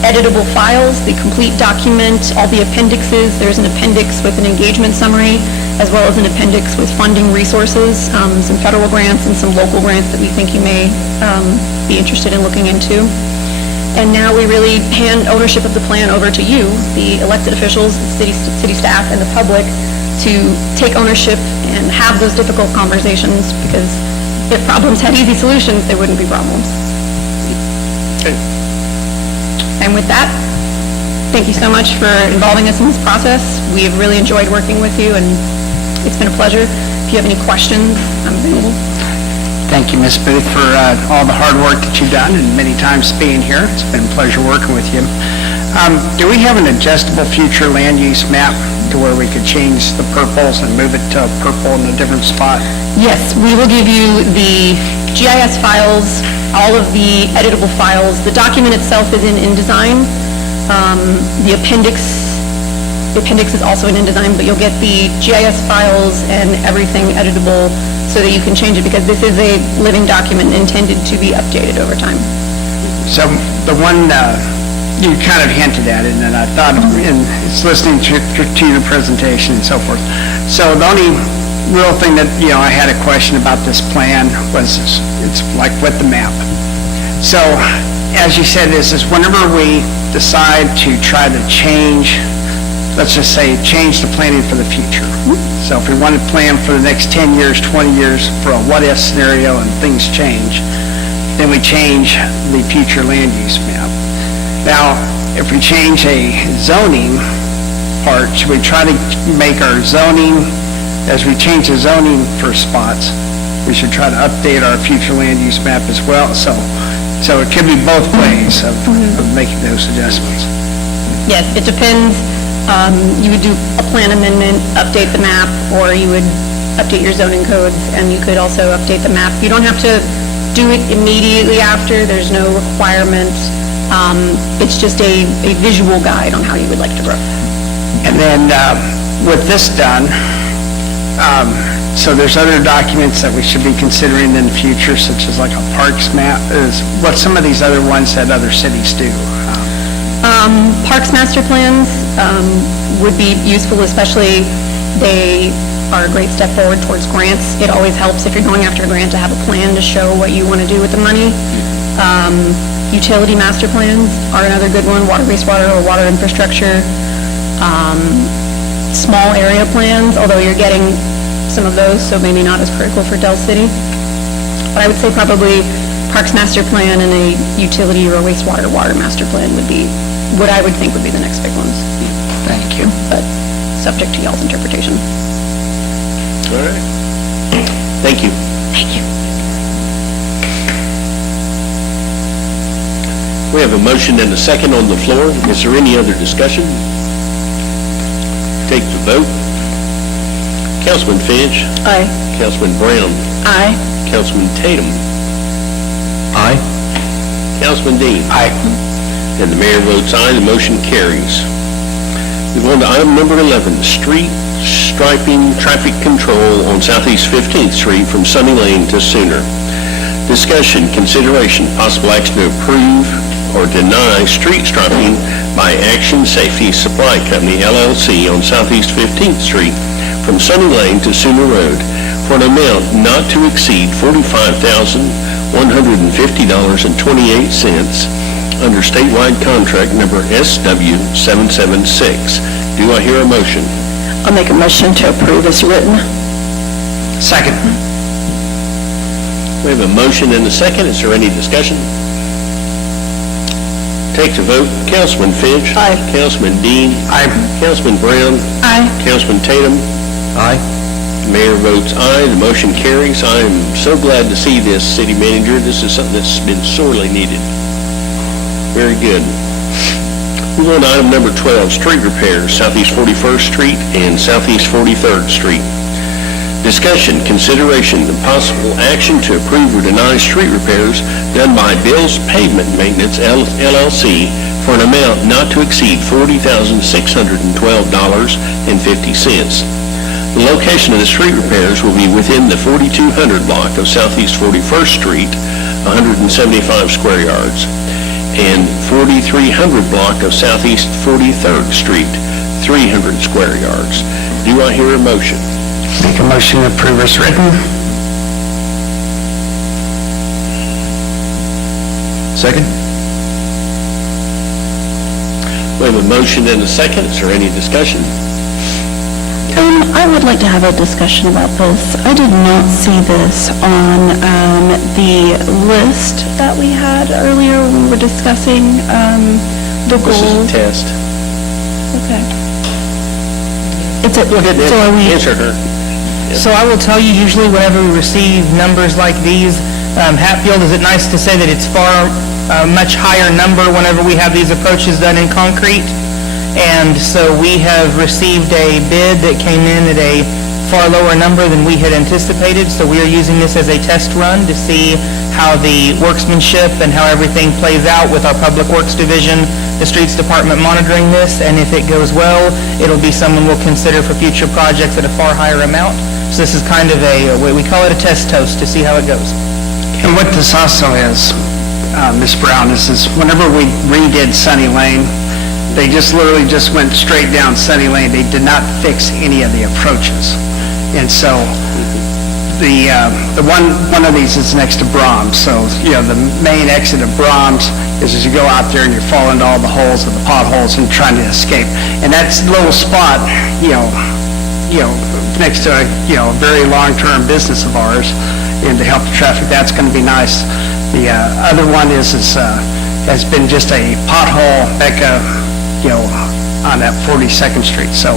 editable files, the complete document, all the appendixes. There's an appendix with an engagement summary, as well as an appendix with funding resources, some federal grants and some local grants that we think you may be interested in looking into. And now we really hand ownership of the plan over to you, the elected officials, the city staff, and the public to take ownership and have those difficult conversations, because if problems had easy solutions, there wouldn't be problems. And with that, thank you so much for involving us in this process. We have really enjoyed working with you, and it's been a pleasure. If you have any questions, I'm available. Thank you, Ms. Booth, for all the hard work that you've done and many times being here. It's been a pleasure working with you. Do we have an adjustable future land use map to where we could change the purples and move it to purple in a different spot? Yes, we will give you the GIS files, all of the editable files. The document itself is in InDesign. The appendix is also in InDesign, but you'll get the GIS files and everything editable so that you can change it, because this is a living document intended to be updated over time. So the one, you kind of hinted at it, and I thought, and it's listening to your presentation and so forth. So the only real thing that, I had a question about this plan was, it's like with the map. So, as you said, this is whenever we decide to try to change, let's just say, change the planning for the future. So if we want to plan for the next 10 years, 20 years for a what-if scenario and things change, then we change the future land use map. Now, if we change a zoning part, should we try to make our zoning, as we change the zoning for spots, we should try to update our future land use map as well? So it could be both ways of making those adjustments. Yes, it depends. You would do a plan amendment, update the map, or you would update your zoning codes, and you could also update the map. You don't have to do it immediately after. There's no requirement. It's just a visual guide on how you would like to grow. And then with this done, so there's other documents that we should be considering in the future, such as like a parks map. What some of these other ones that other cities do? Parks master plans would be useful, especially they are a great step forward towards grants. It always helps if you're going after a grant to have a plan to show what you want to do with the money. Utility master plans are another good one, water, wastewater, or water infrastructure. Small area plans, although you're getting some of those, so maybe not as critical for Del City. But I would say probably Parks Master Plan and a utility or wastewater water master plan would be what I would think would be the next big ones. Thank you. But subject to y'all's interpretation. All right. Thank you. Thank you. We have a motion and a second on the floor. Is there any other discussion? Take the vote. Councilman Finch. Aye. Councilman Brown. Aye. Councilman Tatum. Aye. Councilman Dean. Aye. And the mayor votes aye, the motion carries. Move on to item number 11, street striping traffic control on Southeast 15th Street from Sunny Lane to Sooner. Discussion, consideration, possible action to approve or deny street striping by Action Safety Supply Company LLC on Southeast 15th Street from Sunny Lane to Sooner Road for an amount not to exceed $45,150.28 under statewide contract number SW776. Do I hear a motion? I'll make a motion to approve as written. Second. We have a motion and a second. Is there any discussion? Take the vote. Councilman Finch. Aye. Councilman Dean. Aye. Councilman Brown. Aye. Councilman Tatum. Aye. Mayor votes aye. The motion carries. I am so glad to see this, City Manager. This is something that's been sorely needed. Very good. Move on to item number 12, street repairs, Southeast 41st Street and Southeast 43rd Street. Discussion, consideration, and possible action to approve or deny street repairs done by Bill's Pavement Maintenance LLC for an amount not to exceed $40,612.50. The location of the street repairs will be within the 4200 block of Southeast 41st Street, 175 square yards, and 4300 block of Southeast 43rd Street, 300 square yards. Do I hear a motion? Make a motion to approve as written. Second? We have a motion and a second. Is there any discussion? I would like to have a discussion about this. I did not see this on the list that we had earlier when we were discussing the This is a goals. test. Okay. It's a, Go ahead, so are we, answer her. So I will tell you, usually whenever we receive numbers like these, Hatfield, is it nice to say that it's much higher number whenever we have these approaches done in concrete? And so we have received a bid that came in at a far lower number than we had anticipated, so we are using this as a test run to see how the workmanship and how everything plays out with our Public Works Division, the Streets Department monitoring this, and if it goes well, it'll be someone we'll consider for future projects at a far higher amount. So this is kind of we call it a test toast to see how it goes. And what this also is, Ms. Brown, is whenever we redid Sunny Lane, they just literally just went straight down Sunny Lane. They did not fix any of the approaches. And so the one of these is next to Brahms. So, the main exit of Brahms is as you go out there and you fall into all the holes of the potholes and trying to escape. And that little spot, next to a very long-term business of ours, and to help the traffic, that's going to be nice. The other one has been just a pothole mecca, on that 42nd Street. So,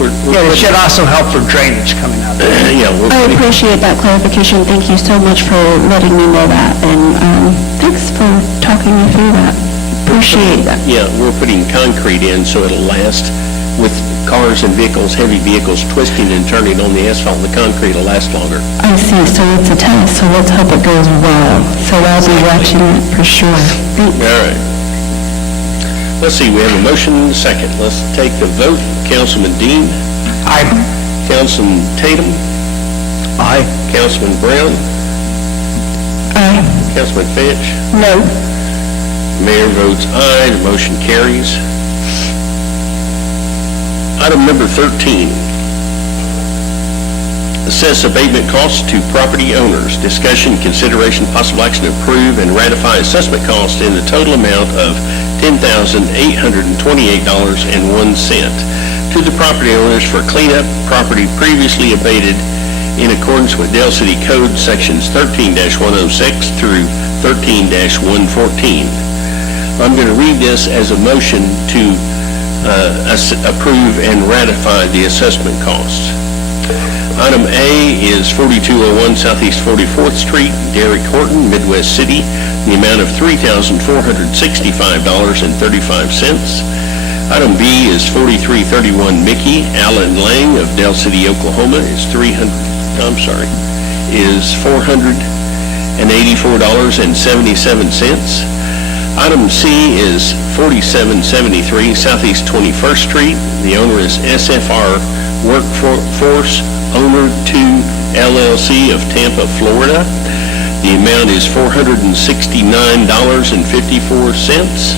it should also help for drainage coming out there. I appreciate that clarification. Thank you so much for letting me know that, and thanks for talking me through that. Appreciate that. Yeah, we're putting concrete in so it'll last with cars and vehicles, heavy vehicles twisting and turning on the asphalt. The concrete will last longer. I see, so it's a test, so let's hope it goes well. So I'll be watching it for sure. Thanks. All right. Let's see, we have a motion and a second. Let's take the vote. Councilman Dean. Aye. Councilman Tatum. Aye. Councilman Brown. Aye. Councilman Finch. No. Mayor votes aye. The motion carries. Item number 13. Assess abatement costs to property owners. Discussion, consideration, possible action to approve and ratify assessment costs in the total amount of $10,828.01 to the property owners for cleanup property previously abated in accordance with Dale City Code Sections 13-106 through 13-114. I'm going to read this as a motion to approve and ratify the assessment costs. Item A is 4201 Southeast 44th Street, Derek Horton, Midwest City, the amount of $3,465.35. Item B is 4331 Mickey, Allen Lang of Dale City, Oklahoma, is $484.77. Item C is 4773 Southeast 21st Street. The owner is SFR Workforce Owner 2 LLC of Tampa, Florida. The amount is $469.54.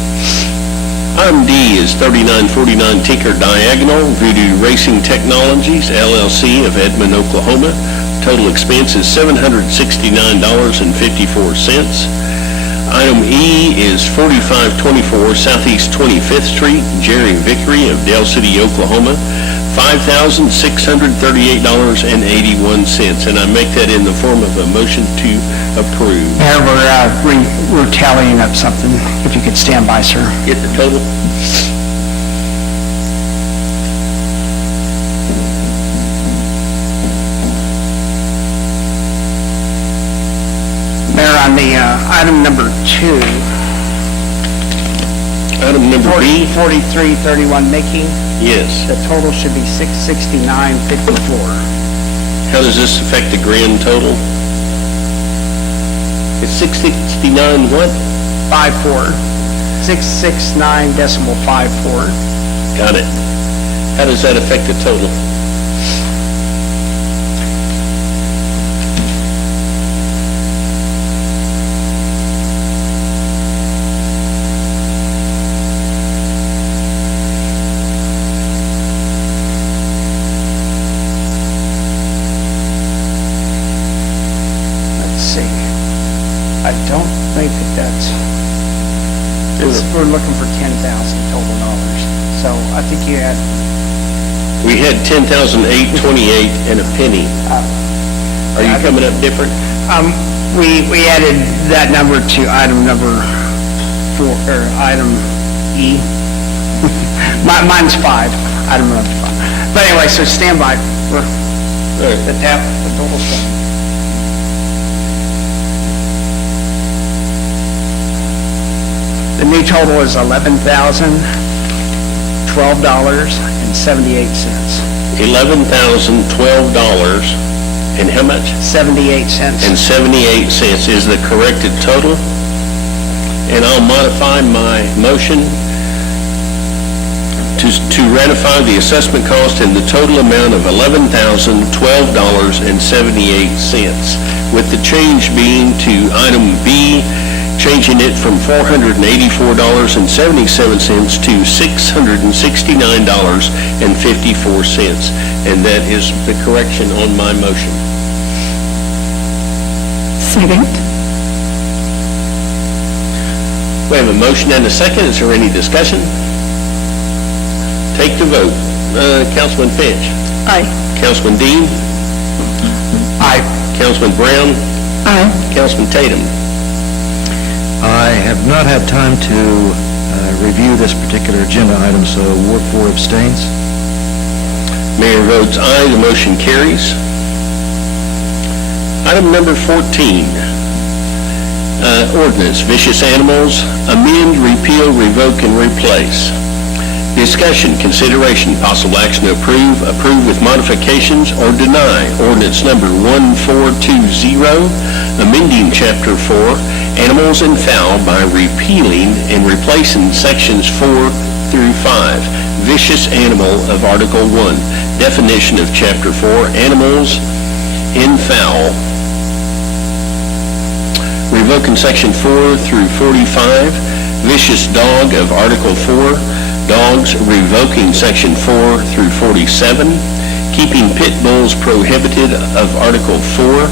Item D is 3949 Tinker Diagonal, Voodoo Racing Technologies, LLC of Edmond, Oklahoma. Total expense is $769.54. Item E is 4524 Southeast 25th Street, Jerry Vickery of Dale City, Oklahoma, $5,638.81. And I make that in the form of a motion to approve. Mayor, we're tallying up something, if you could stand by, sir. Get the total? Mayor, on the item number 2, Item number B? 4331 Making, Yes. the total should be 669.54. How does this affect the grand total? It's 669 what? 54, 669.54. Got it. How does that affect the total? Let's see. I don't think that's, we're looking for $10,000 total dollars. So I think you had, We had 10,828 and a penny. Are you coming up different? we added that number to item number 4, or item E. Mine's 5, item number 5. But anyway, so stand by. We're, All right. the total's done. The new total is $11,012.78. $11,012 and how much? 78 cents. And 78 cents is the corrected total. And I'll modify my motion to ratify the assessment cost in the total amount of $11,012.78, with the change being to item B, changing it from $484.77 to $669.54. And that is the correction on my motion. Second. We have a motion and a second. Is there any discussion? Take the vote. Councilman Finch. Aye. Councilman Dean. Aye. Councilman Brown. Aye. Councilman Tatum. I have not had time to review this particular agenda item, so Ward 4 abstains. Mayor votes aye. The motion carries. Item number 14. Ordinance, vicious animals, amend, repeal, revoke, and replace. Discussion, consideration, possible action to approve, approve with modifications, or deny ordinance number 1420, amending Chapter 4, Animals and Fowl by repealing and replacing Sections 4 through 5, Vicious Animal of Article 1, definition of Chapter 4, Animals and Fowl, revoking Section 4 through 45, Vicious Dog of Article 4, Dogs, revoking Section 4 through 47, keeping pit bulls prohibited of Article 4,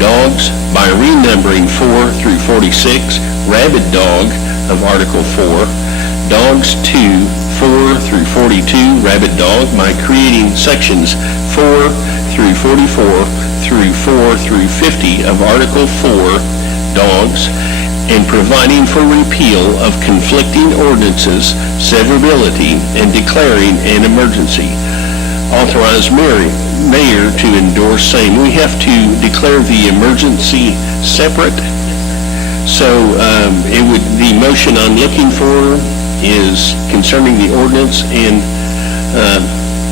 Dogs, by renumbering 4 through 46, Rabid Dog of Article 4, Dogs 2, 4 through 42, Rabid Dog, by creating Sections 4 through 44 through 4 through 50 of Article 4, Dogs, and providing for repeal of conflicting ordinances, severability, and declaring an emergency. Authorize mayor to endorse same. We have to declare the emergency separate. So the motion I'm looking for is concerning the ordinance and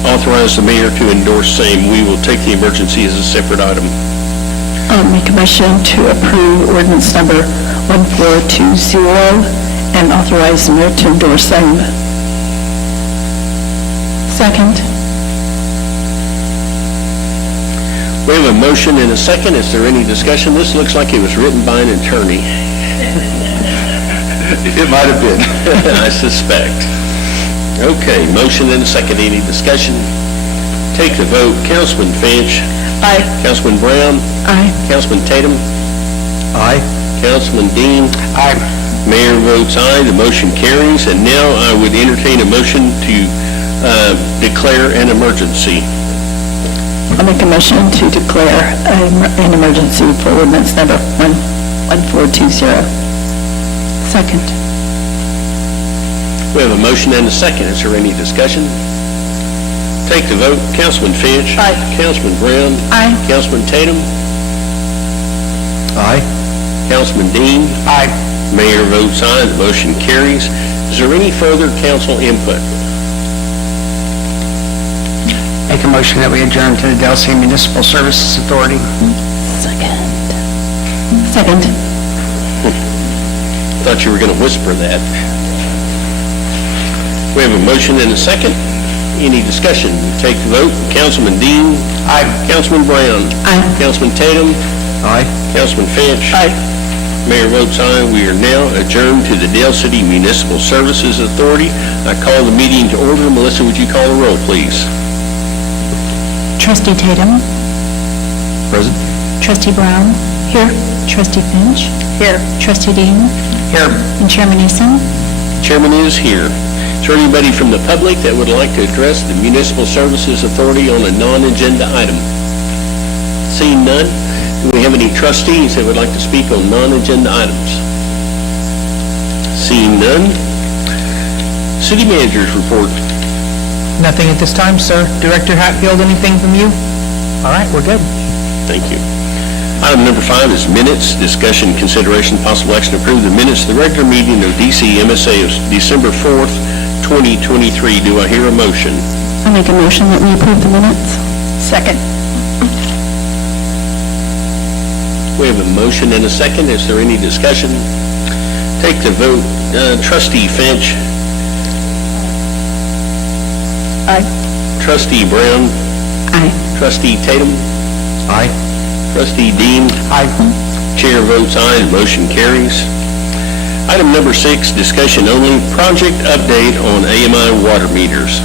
authorize the mayor to endorse same. We will take the emergency as a separate item. I'll make a motion to approve ordinance number 1420 and authorize the mayor to endorse same. Second. We have a have a motion and a second. Is there any discussion? This looks like it was written by an attorney. It might have been. I suspect. Okay, motion and a second. Any discussion? Take the vote. Councilman Finch. Aye. Councilman Brown. Aye. Councilman Tatum. Aye. Councilman Dean. Aye. Mayor votes aye. The motion carries. And now I would entertain a motion to declare an emergency. I'll make a motion to declare an emergency for ordinance number 1420. Second. We have a motion and a second. Is there any discussion? Take the vote. Councilman Finch. Aye. Councilman Brown. Aye. Councilman Tatum. Aye. Councilman Dean. Aye. Mayor votes aye. The motion carries. Is there any further council input? Make a motion that we adjourn to the Delsey Municipal Services Authority. Second. Thought you were going to whisper that. We have a motion and a second. Any discussion? Take the vote. Councilman Dean. Aye. Councilman Brown. Aye. Councilman Tatum. Aye. Councilman Finch. Aye. Mayor votes aye. We are now adjourned to the Dale City Municipal Services Authority. I call the meeting to order. Melissa, would you call the roll, please? Trustee Tatum? Present. Trustee Brown? Here. Trustee Finch? Here. Trustee Dean? Here. And Chairman Eason? Chairman is here. Is there anybody from the public that would like to address the Municipal Services Authority on a non-agenda item? Seeing none, do we have any trustees that would like to speak on non-agenda items? Seeing none, City Manager's report. Nothing at this time, sir. Director Hatfield, anything from you? All right, we're good. Thank you. Item number 5 is minutes, discussion, consideration, possible action to approve the minutes of the regular meeting of DC MSA of December 4th, 2023. Do I hear a motion? I'll make a motion that we approve the minutes. Second. We have a motion and a second. Is there any discussion? Take the vote. Trustee Finch. Aye. Trustee Brown. Aye. Trustee Tatum. Aye. Trustee Dean. Aye. Chair votes aye. The motion carries. Item number 6, discussion only, project update on AMI water meters.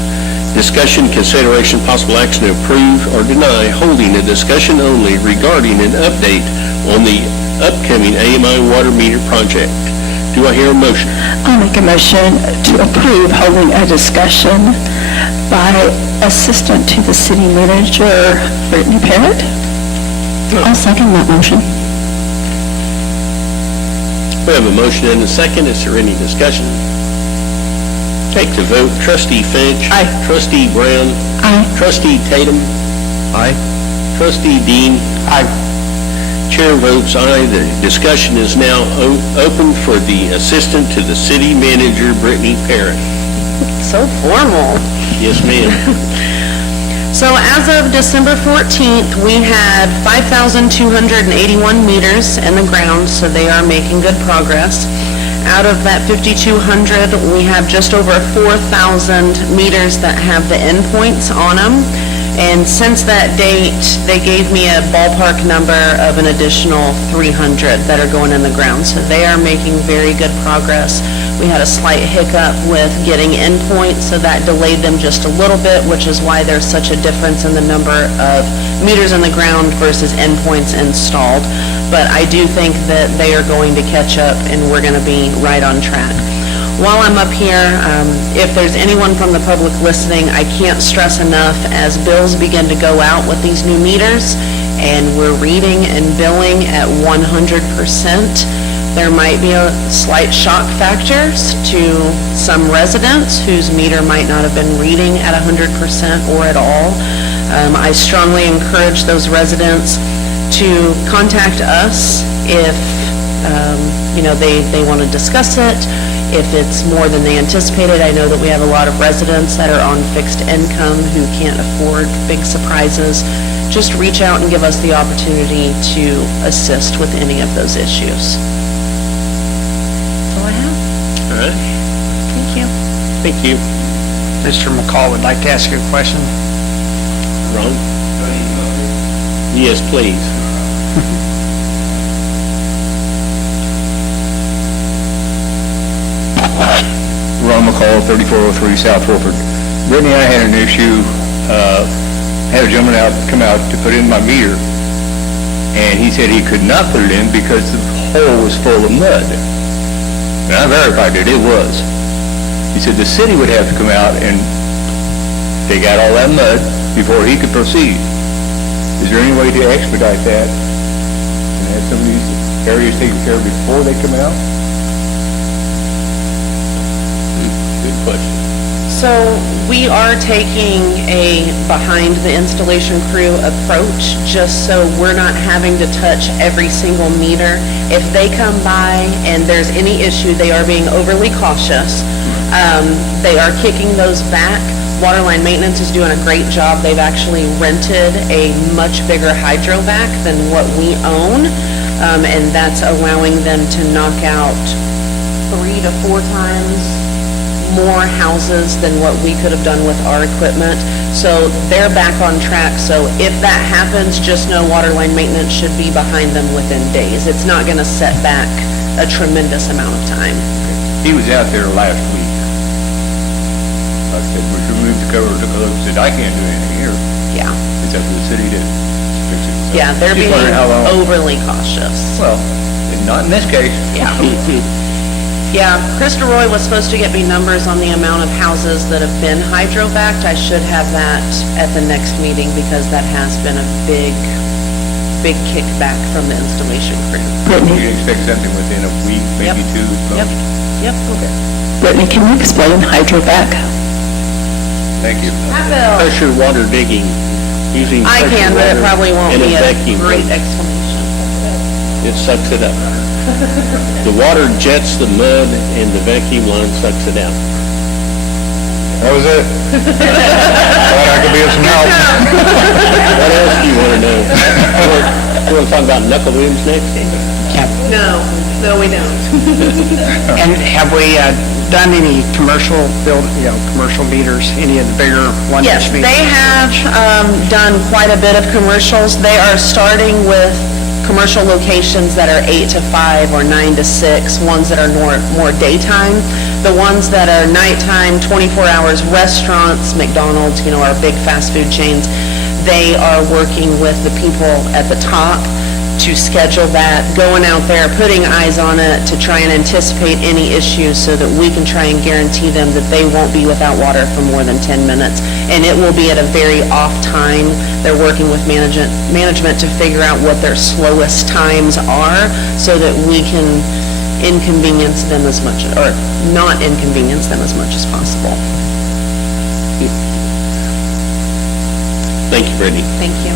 Discussion, consideration, possible action to approve or deny holding a discussion only regarding an update on the upcoming AMI water meter project. Do I hear a motion? I'll make a motion to approve holding a discussion by Assistant to the City Manager, Brittany Parrott. I'll second that motion. We have a motion and a second. Is there any discussion? Take the vote. Trustee Finch. Aye. Trustee Brown. Aye. Trustee Tatum. Aye. Trustee Dean. Aye. Chair votes aye. The discussion is now open for the Assistant to the City Manager, Brittany Parrott. So formal. Yes, ma'am. So as of December 14th, we had 5,281 meters in the ground, so they are making good progress. Out of that 5,200, we have just over 4,000 meters that have the endpoints on them. And since that date, they gave me a ballpark number of an additional 300 that are going in the ground. So they are making very good progress. We had a slight hiccup with getting endpoints, so that delayed them just a little bit, which is why there's such a difference in the number of meters in the ground versus endpoints installed. But I do think that they are going to catch up, and we're going to be right on track. While I'm up here, if there's anyone from the public listening, I can't stress enough, as bills begin to go out with these new meters, and we're reading and billing at 100%, there might be a slight shock factors to some residents whose meter might not have been reading at 100% or at all. I strongly encourage those residents to contact us if, they want to discuss it. If it's more than they anticipated, I know that we have a lot of residents that are on fixed income who can't afford big surprises. Just reach out and give us the opportunity to assist with any of those issues. That's all I have. All right. Thank you. Thank you. Mr. McCall would like to ask you a question. Ron? Yes, please. Ron McCall, 3403 South Wolford. Brittany and I had an issue, had a gentleman come out to put in my meter, and he said he could not put it in because the hole was full of mud. And I verified that it was. He said the city would have to come out and take out all that mud before he could proceed. Is there any way to expedite that and have some of these areas taken care of before they come out? Good question. So we are taking a behind the installation crew approach, just so we're not having to touch every single meter. If they come by and there's any issue, they are being overly cautious. They are kicking those back. Waterline Maintenance is doing a great job. They've actually rented a much bigger hydro vac than what we own, and that's allowing them to knock out 3 to 4 times more houses than what we could have done with our equipment. So they're back on track. So if that happens, just know Waterline Maintenance should be behind them within days. It's not going to set back a tremendous amount of time. He was out there last week. I said, we removed the cover, took a look, said, I can't do anything here. Yeah. It's up to the city to fix it. So, Yeah, they're just being wondering how long. overly cautious. Well, not in this case. Yeah. Yeah, Krista Roy was supposed to get me numbers on the amount of houses that have been hydrovac. I should have that at the next meeting because that has been a big kickback from the installation crew. We can expect something within a week, maybe Yep. 2. Yep, yep. Okay, Brittany, can you explain hydrovac? thank you. Pressure water digging, using I pressure can, but it water probably won't and be a vacuum great pump. explanation. It sucks it up. The water jets the mud and the vacuum line sucks it out. That was it. Thought I could be of some help. What else do you want to know? You want to talk about knuckle booms next? No, we don't. And have we done any commercial commercial meters, any of the bigger one-inch Yes, meters? they have done quite a bit of commercials. They are starting with commercial locations that are 8 to 5 or 9 to 6, ones that are more daytime. The ones that are nighttime, 24 hours, restaurants, McDonald's, our big fast food chains, they are working with the people at the top to schedule that, going out there, putting eyes on it to try and anticipate any issues so that we can try and guarantee them that they won't be without water for more than 10 minutes. And it will be at a very off time. They're working with management to figure out what their slowest times are so that we can inconvenience them as much, or not inconvenience them as much as possible. Thank you, Brittany. Thank you.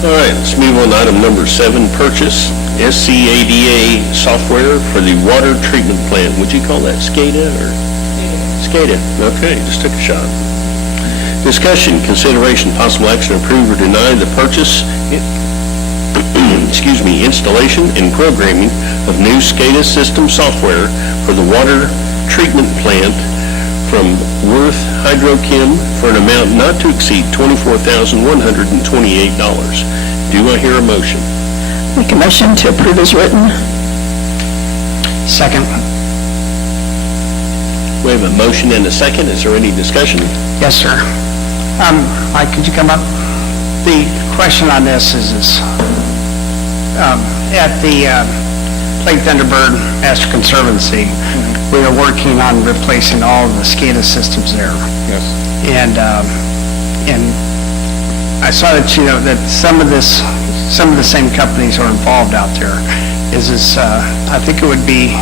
All right, let's move on to item number 7, purchase SCADA software for the water treatment plant. Would you call that SCADA or? SCADA. Okay, just took a shot. Discussion, consideration, possible action, approve or deny the purchase, installation and programming of new SCADA system software for the water treatment plant from Worth Hydrochem for an amount not to exceed $24,128. Do I hear a motion? Make a motion to approve as written. Second. We have a motion and a second. Is there any discussion? Yes, sir. Mike, could you come up? The question on this is at the Lake Thunderbird Master Conservancy, we are working on replacing all of the SCADA systems there. Yes. And I saw that, that some of the same companies are involved out there. I think it would be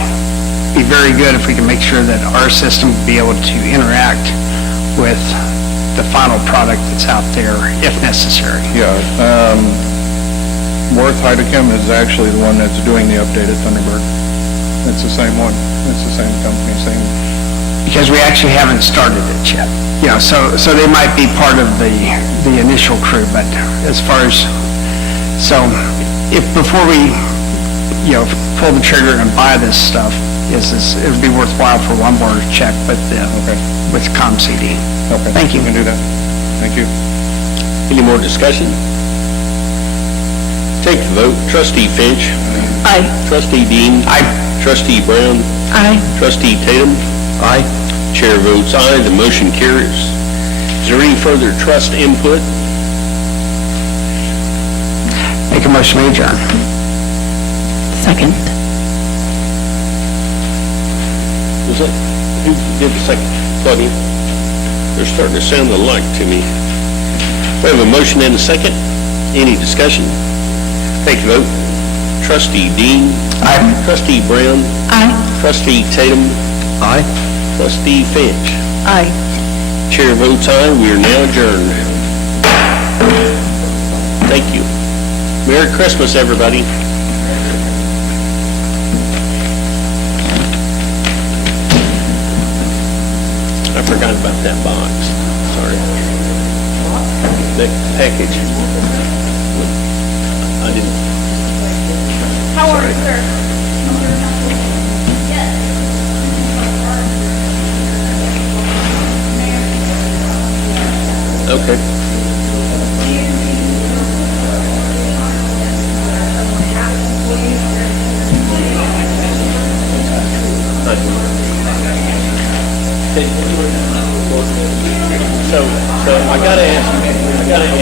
very good if we can make sure that our system would be able to interact with the final product that's out there, if necessary. Yeah, Worth Hydrochem is actually the one that's doing the update at Thunderbird. It's the same one, it's the same company, same. Because we actually haven't started it yet. So they might be part of the initial crew, but as far as, so if before we, pull the trigger and buy this stuff, it would be worthwhile for one more check with ComCD. Okay. Thank you. We can do that. Thank you. Any more discussion? Take the vote. Trustee Finch. Aye. Trustee Dean. Aye. Trustee Brown. Aye. Trustee Tatum. Aye. Chair votes aye, the motion carries. Is there any further trust input? Make a motion to adjourn. Second. Was it, who did the second? Claudia? They're starting to sound alike to me. We have a motion and a second. Any discussion? Take the vote. Trustee Dean. Aye. Trustee Brown. Aye. Trustee Tatum. Aye. Trustee Finch. Aye. Chair votes aye, we are now adjourned. Thank you. Merry Christmas, everybody. I forgot about that box, sorry. That package. I didn't. How are you, sir? Okay. So I gotta ask